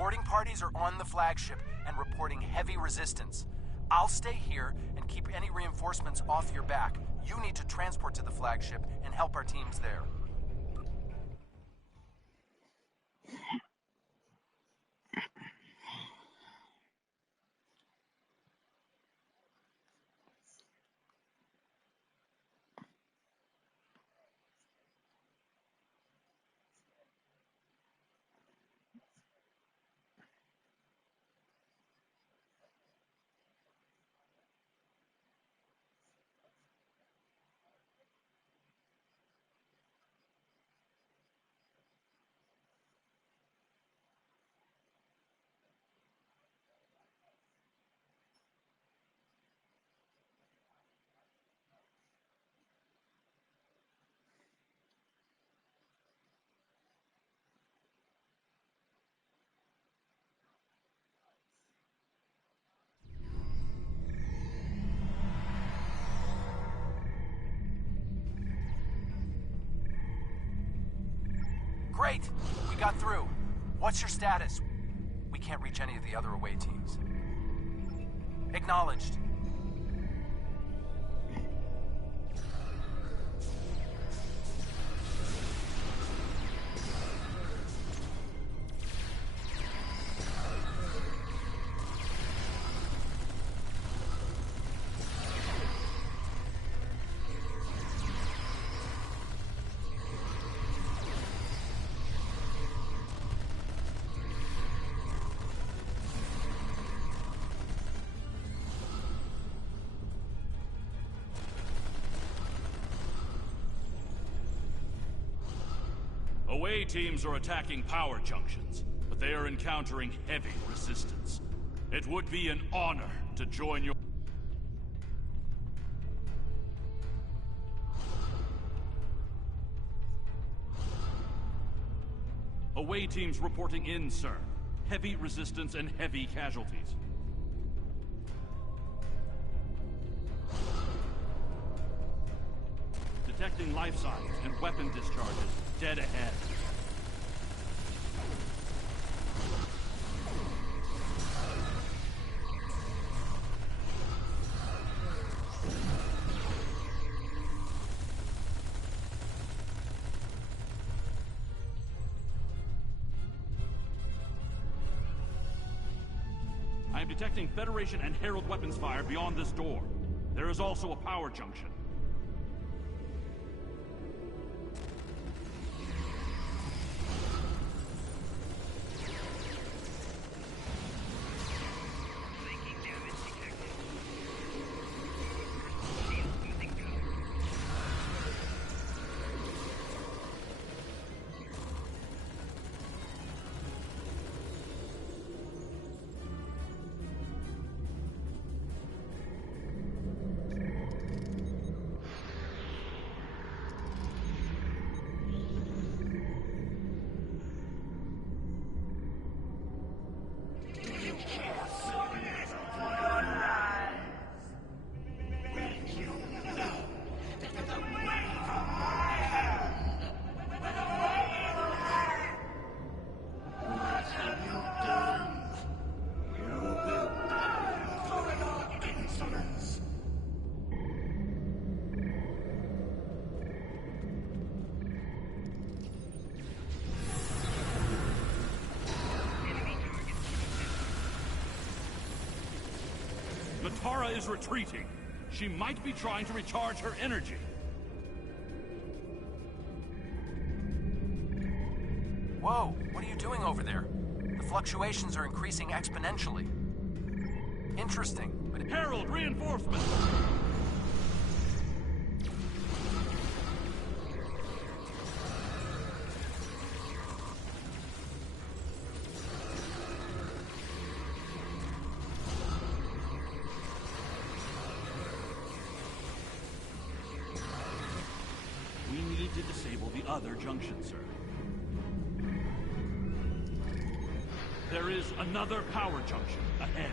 Boarding parties are on the flagship and reporting heavy resistance. I'll stay here and keep any reinforcements off your back. You need to transport to the flagship and help our teams there. Great! We got through. What's your status? We can't reach any of the other away teams. Acknowledged. Away teams are attacking power junctions, but they are encountering heavy resistance. It would be an honor to join your... Away teams reporting in, sir. Heavy resistance and heavy casualties. Detecting life signs and weapon discharges dead ahead. I am detecting Federation and Herald weapons fire beyond this door. There is also a power junction. Tara is retreating. She might be trying to recharge her energy. Whoa, what are you doing over there? The fluctuations are increasing exponentially. Interesting, but... Herald, reinforcements! To disable the other junction, sir. There is another power junction ahead.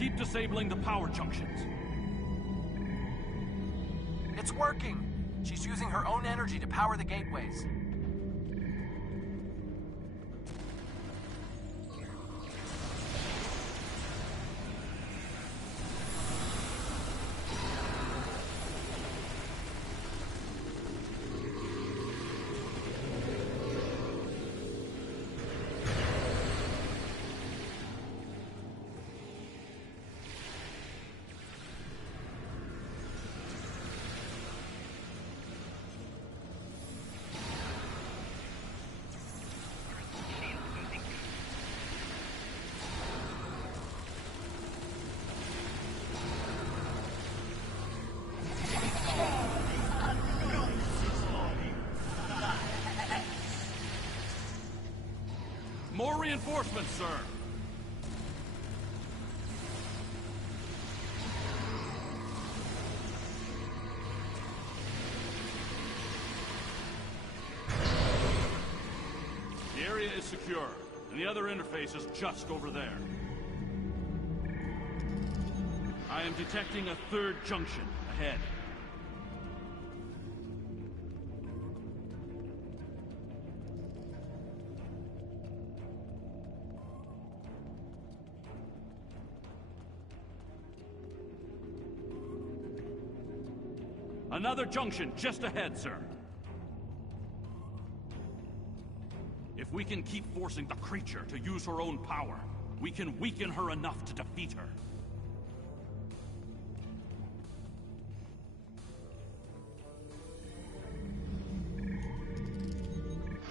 Keep disabling the power junctions. It's working! She's using her own energy to power the gateways. More reinforcements, sir. The area is secure, and the other interface is just over there. I am detecting a third junction ahead. Another junction just ahead, sir. If we can keep forcing the creature to use her own power, we can weaken her enough to defeat her.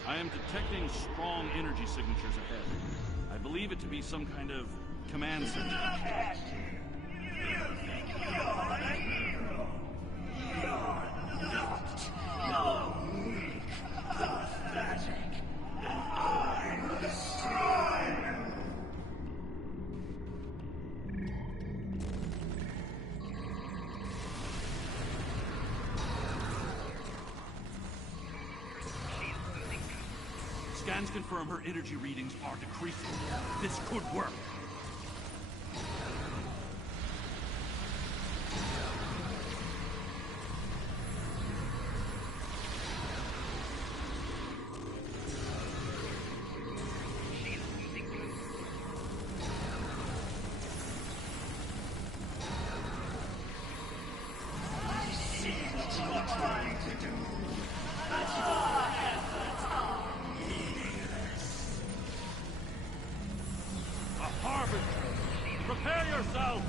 I am detecting strong energy signatures ahead. I believe it to be some kind of command center. Scans confirm her energy readings are decreasing. This could work. Prepare yourself!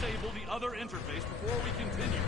Disable the other interface before we continue.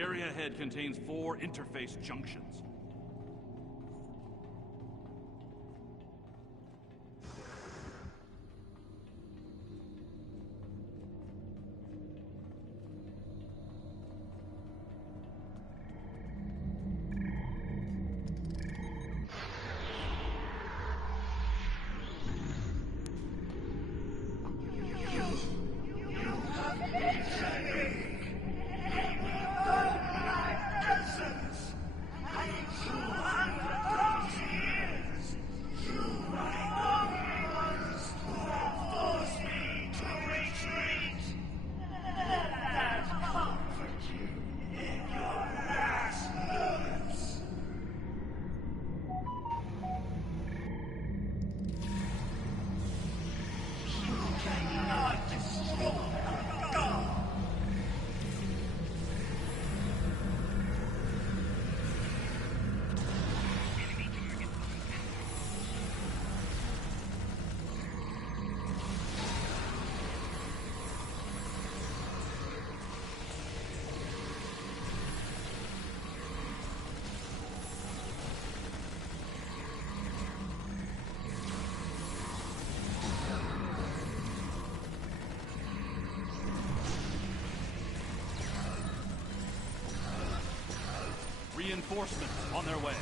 The area ahead contains 4 interface junctions. Reinforcements on their way.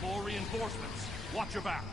More reinforcements. Watch your back.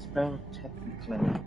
Spelled technically.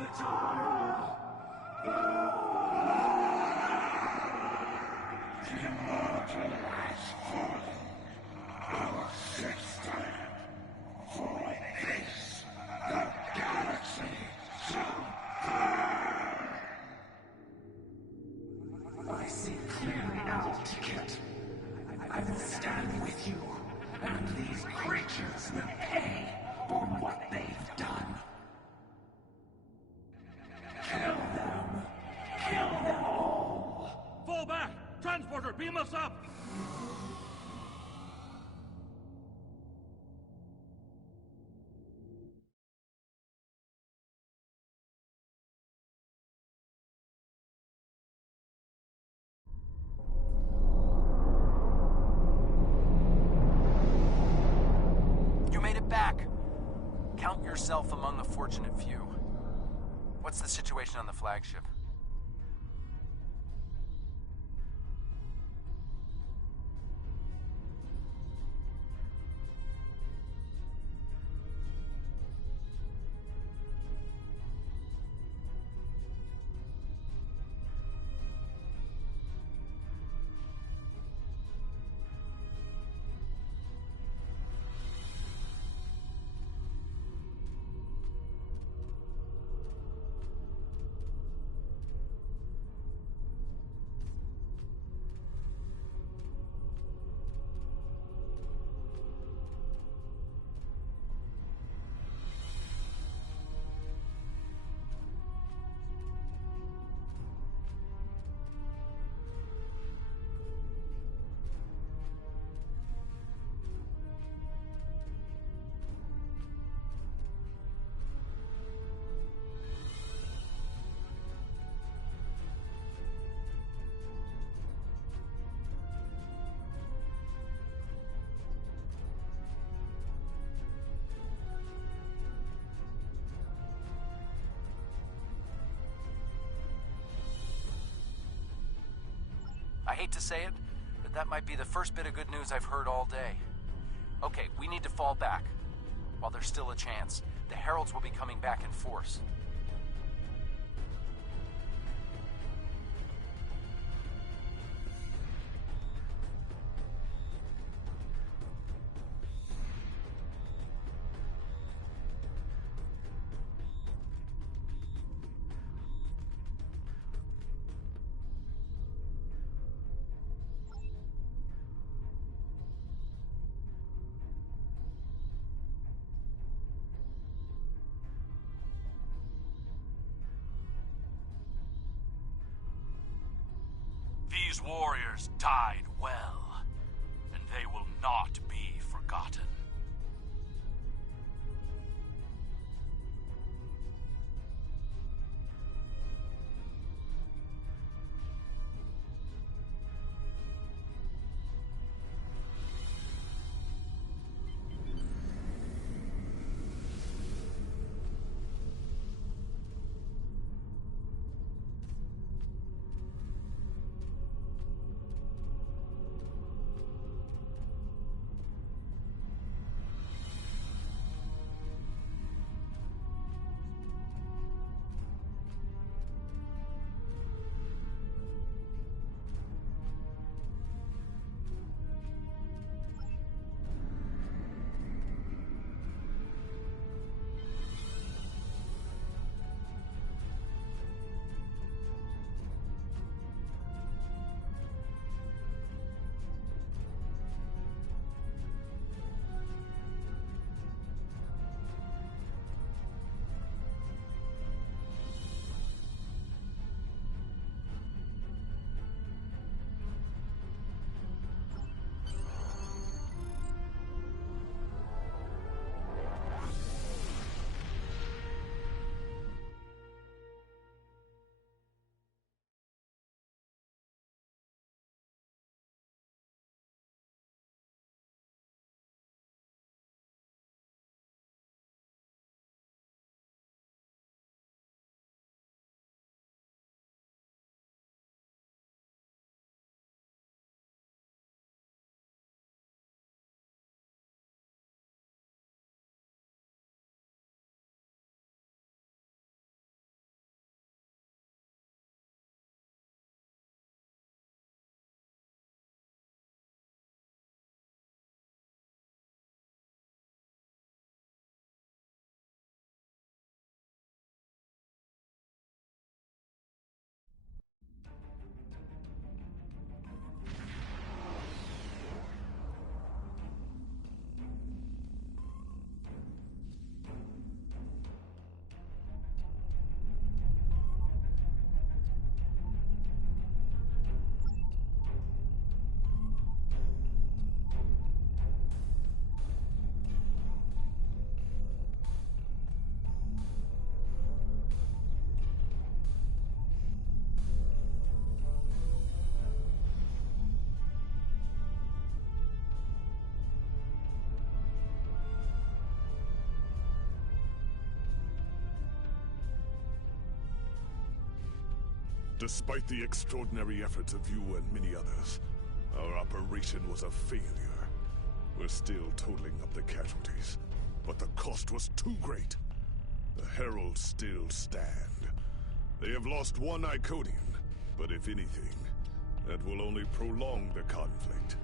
I see clearly now, Ticket. I will stand with you, and these creatures will pay for what they've done. Kill them. Kill them all. Fall back! Transporter, beam us up! You made it back. Count yourself among the fortunate few. What's the situation on the flagship? I hate to say it, but that might be the first bit of good news I've heard all day. Okay, we need to fall back. While there's still a chance, the Heralds will be coming back in force. These warriors died well, and they will not be forgotten. Despite the extraordinary efforts of you and many others, our operation was a failure. We're still totaling up the casualties, but the cost was too great. The Heralds still stand. They have lost one Iconian, but if anything, that will only prolong the conflict.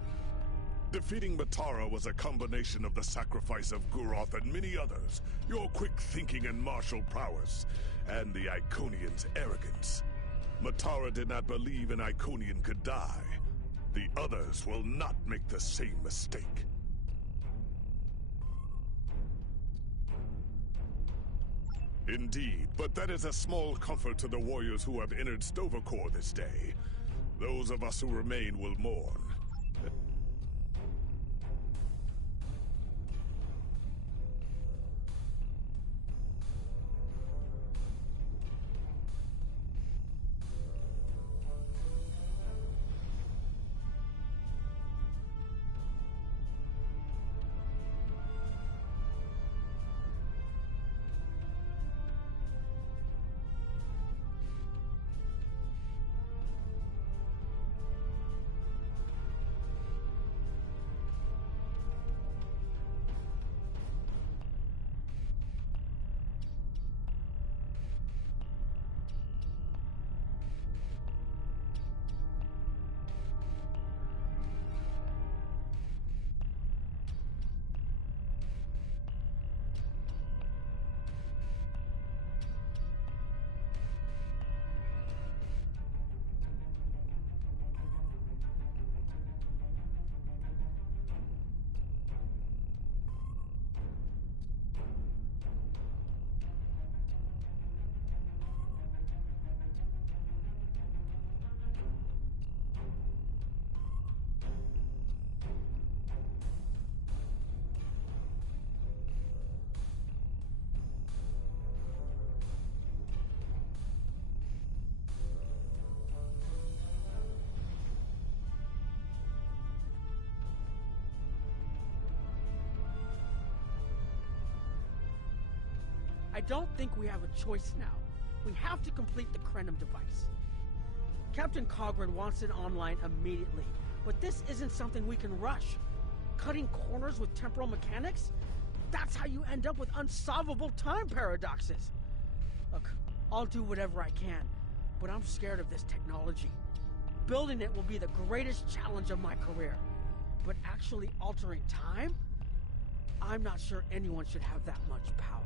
Defeating Matara was a combination of the sacrifice of Guroth and many others, your quick thinking and martial prowess, and the Iconians' arrogance. Matara did not believe an Iconian could die. The others will not make the same mistake. Indeed, but that is a small comfort to the warriors who have entered Stavokor this day. Those of us who remain will mourn. I don't think we have a choice now. We have to complete the Krenim device. Captain Cogran wants it online immediately, but this isn't something we can rush. Cutting corners with temporal mechanics? That's how you end up with unsolvable time paradoxes. Look, I'll do whatever I can, but I'm scared of this technology. Building it will be the greatest challenge of my career. But actually altering time? I'm not sure anyone should have that much power.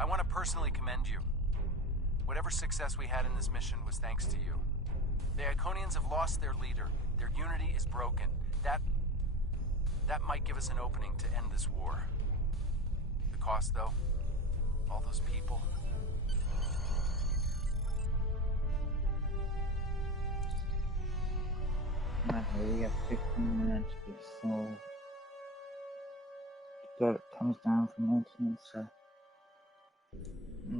I want to personally commend you. Whatever success we had in this mission was thanks to you. The Iconians have lost their leader. Their unity is broken. That might give us an opening to end this war. The cost, though? All those people? Okay, we have 15 minutes before it comes down from maintenance, so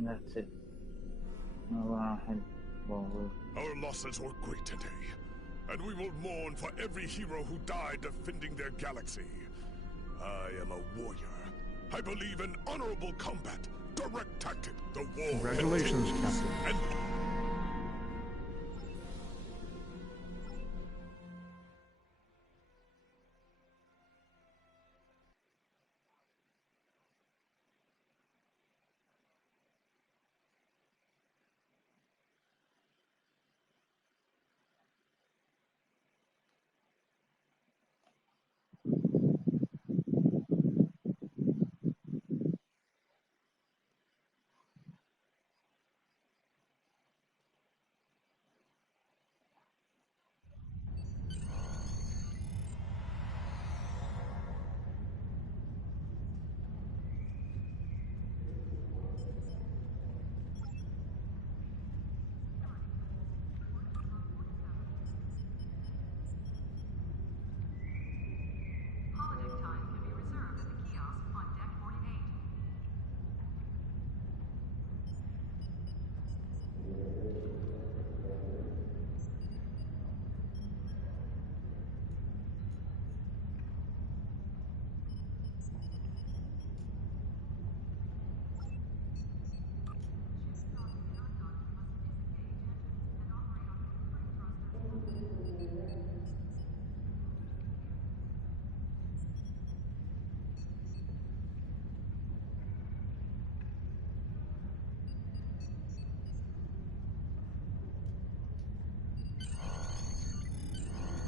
that's it. I'll head forward. Our losses were great today, and we will mourn for every hero who died defending their galaxy. I am a warrior. I believe in honorable combat, direct tactic, the war. Congratulations, continues. Captain.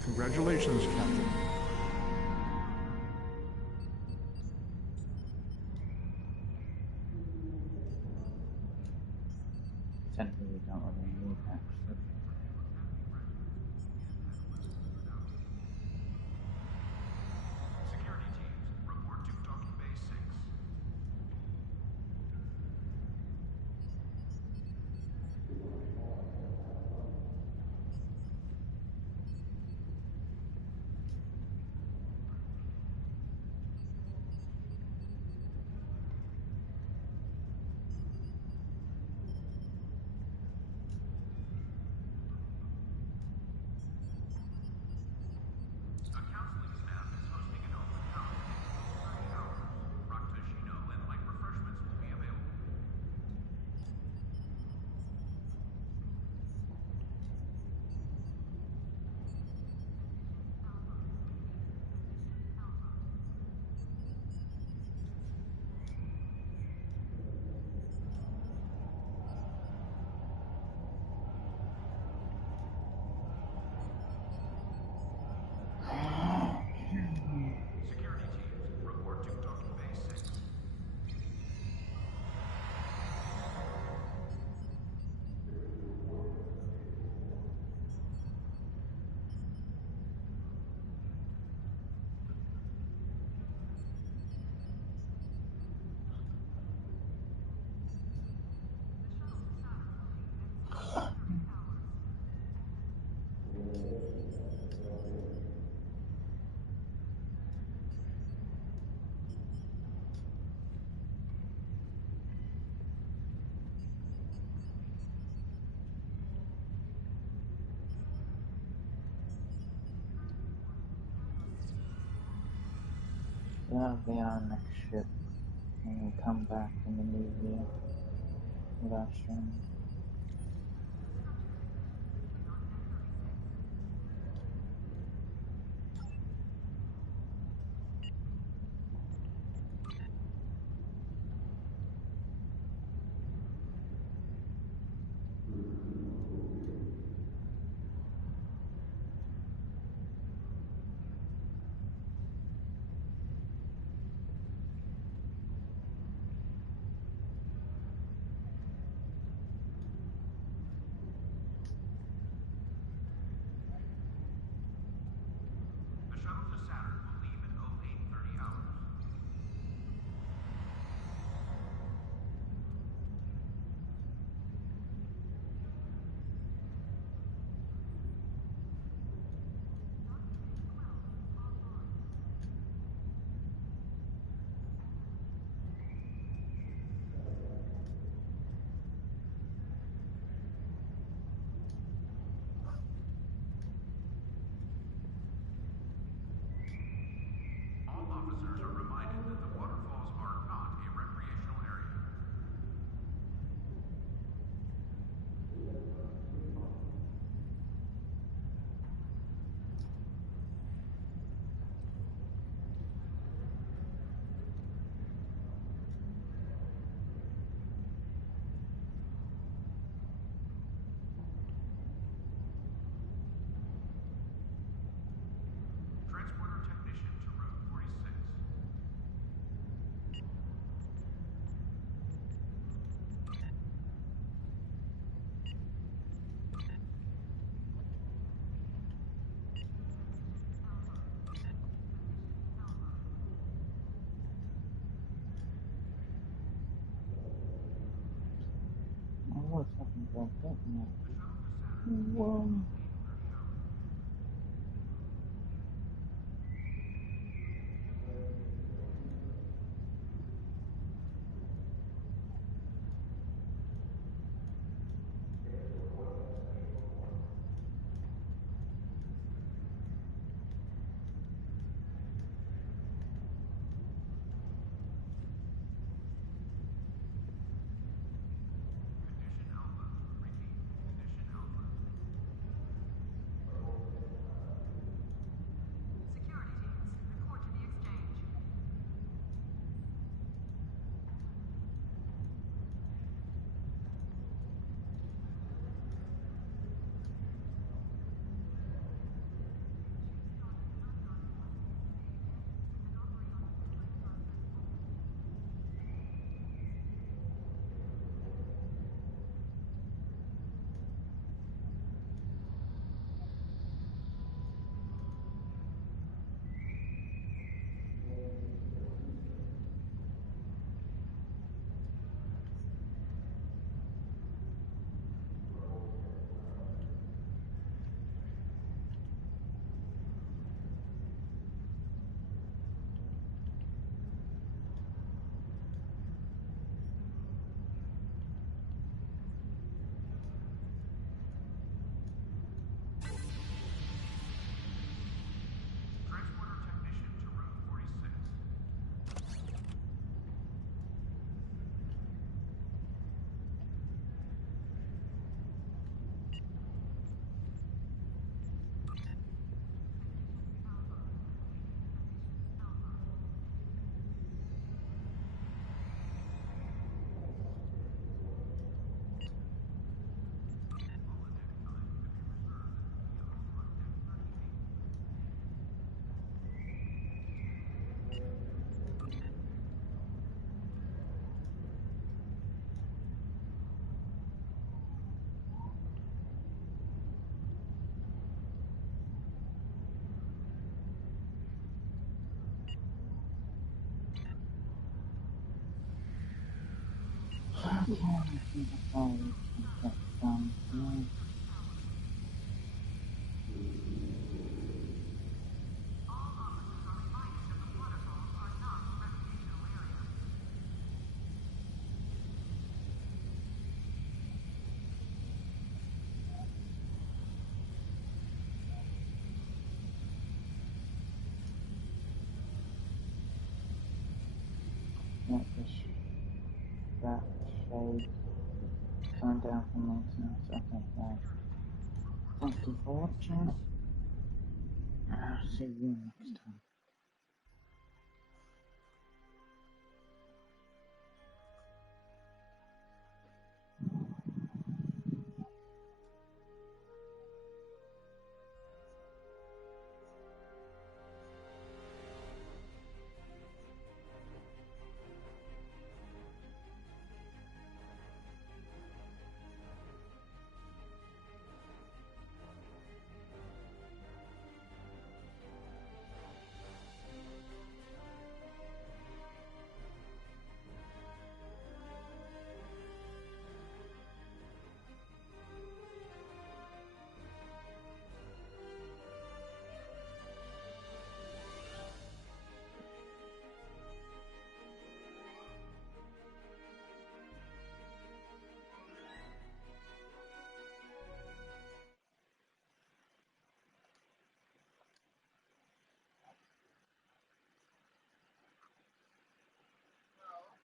Congratulations, Captain. Technically, we don't really need that stuff. Security teams, report to docking bay 6. Security teams, report to docking bay 6. That'll be our next ship when we come back in the new year with our stream. course I haven't built it yet. Whoa. Transporter technician to room 46. Okay, I think that's all we can get done here. Get this that shade coming down from maintenance. Okay, right. Thank you for watching. I'll see you next time.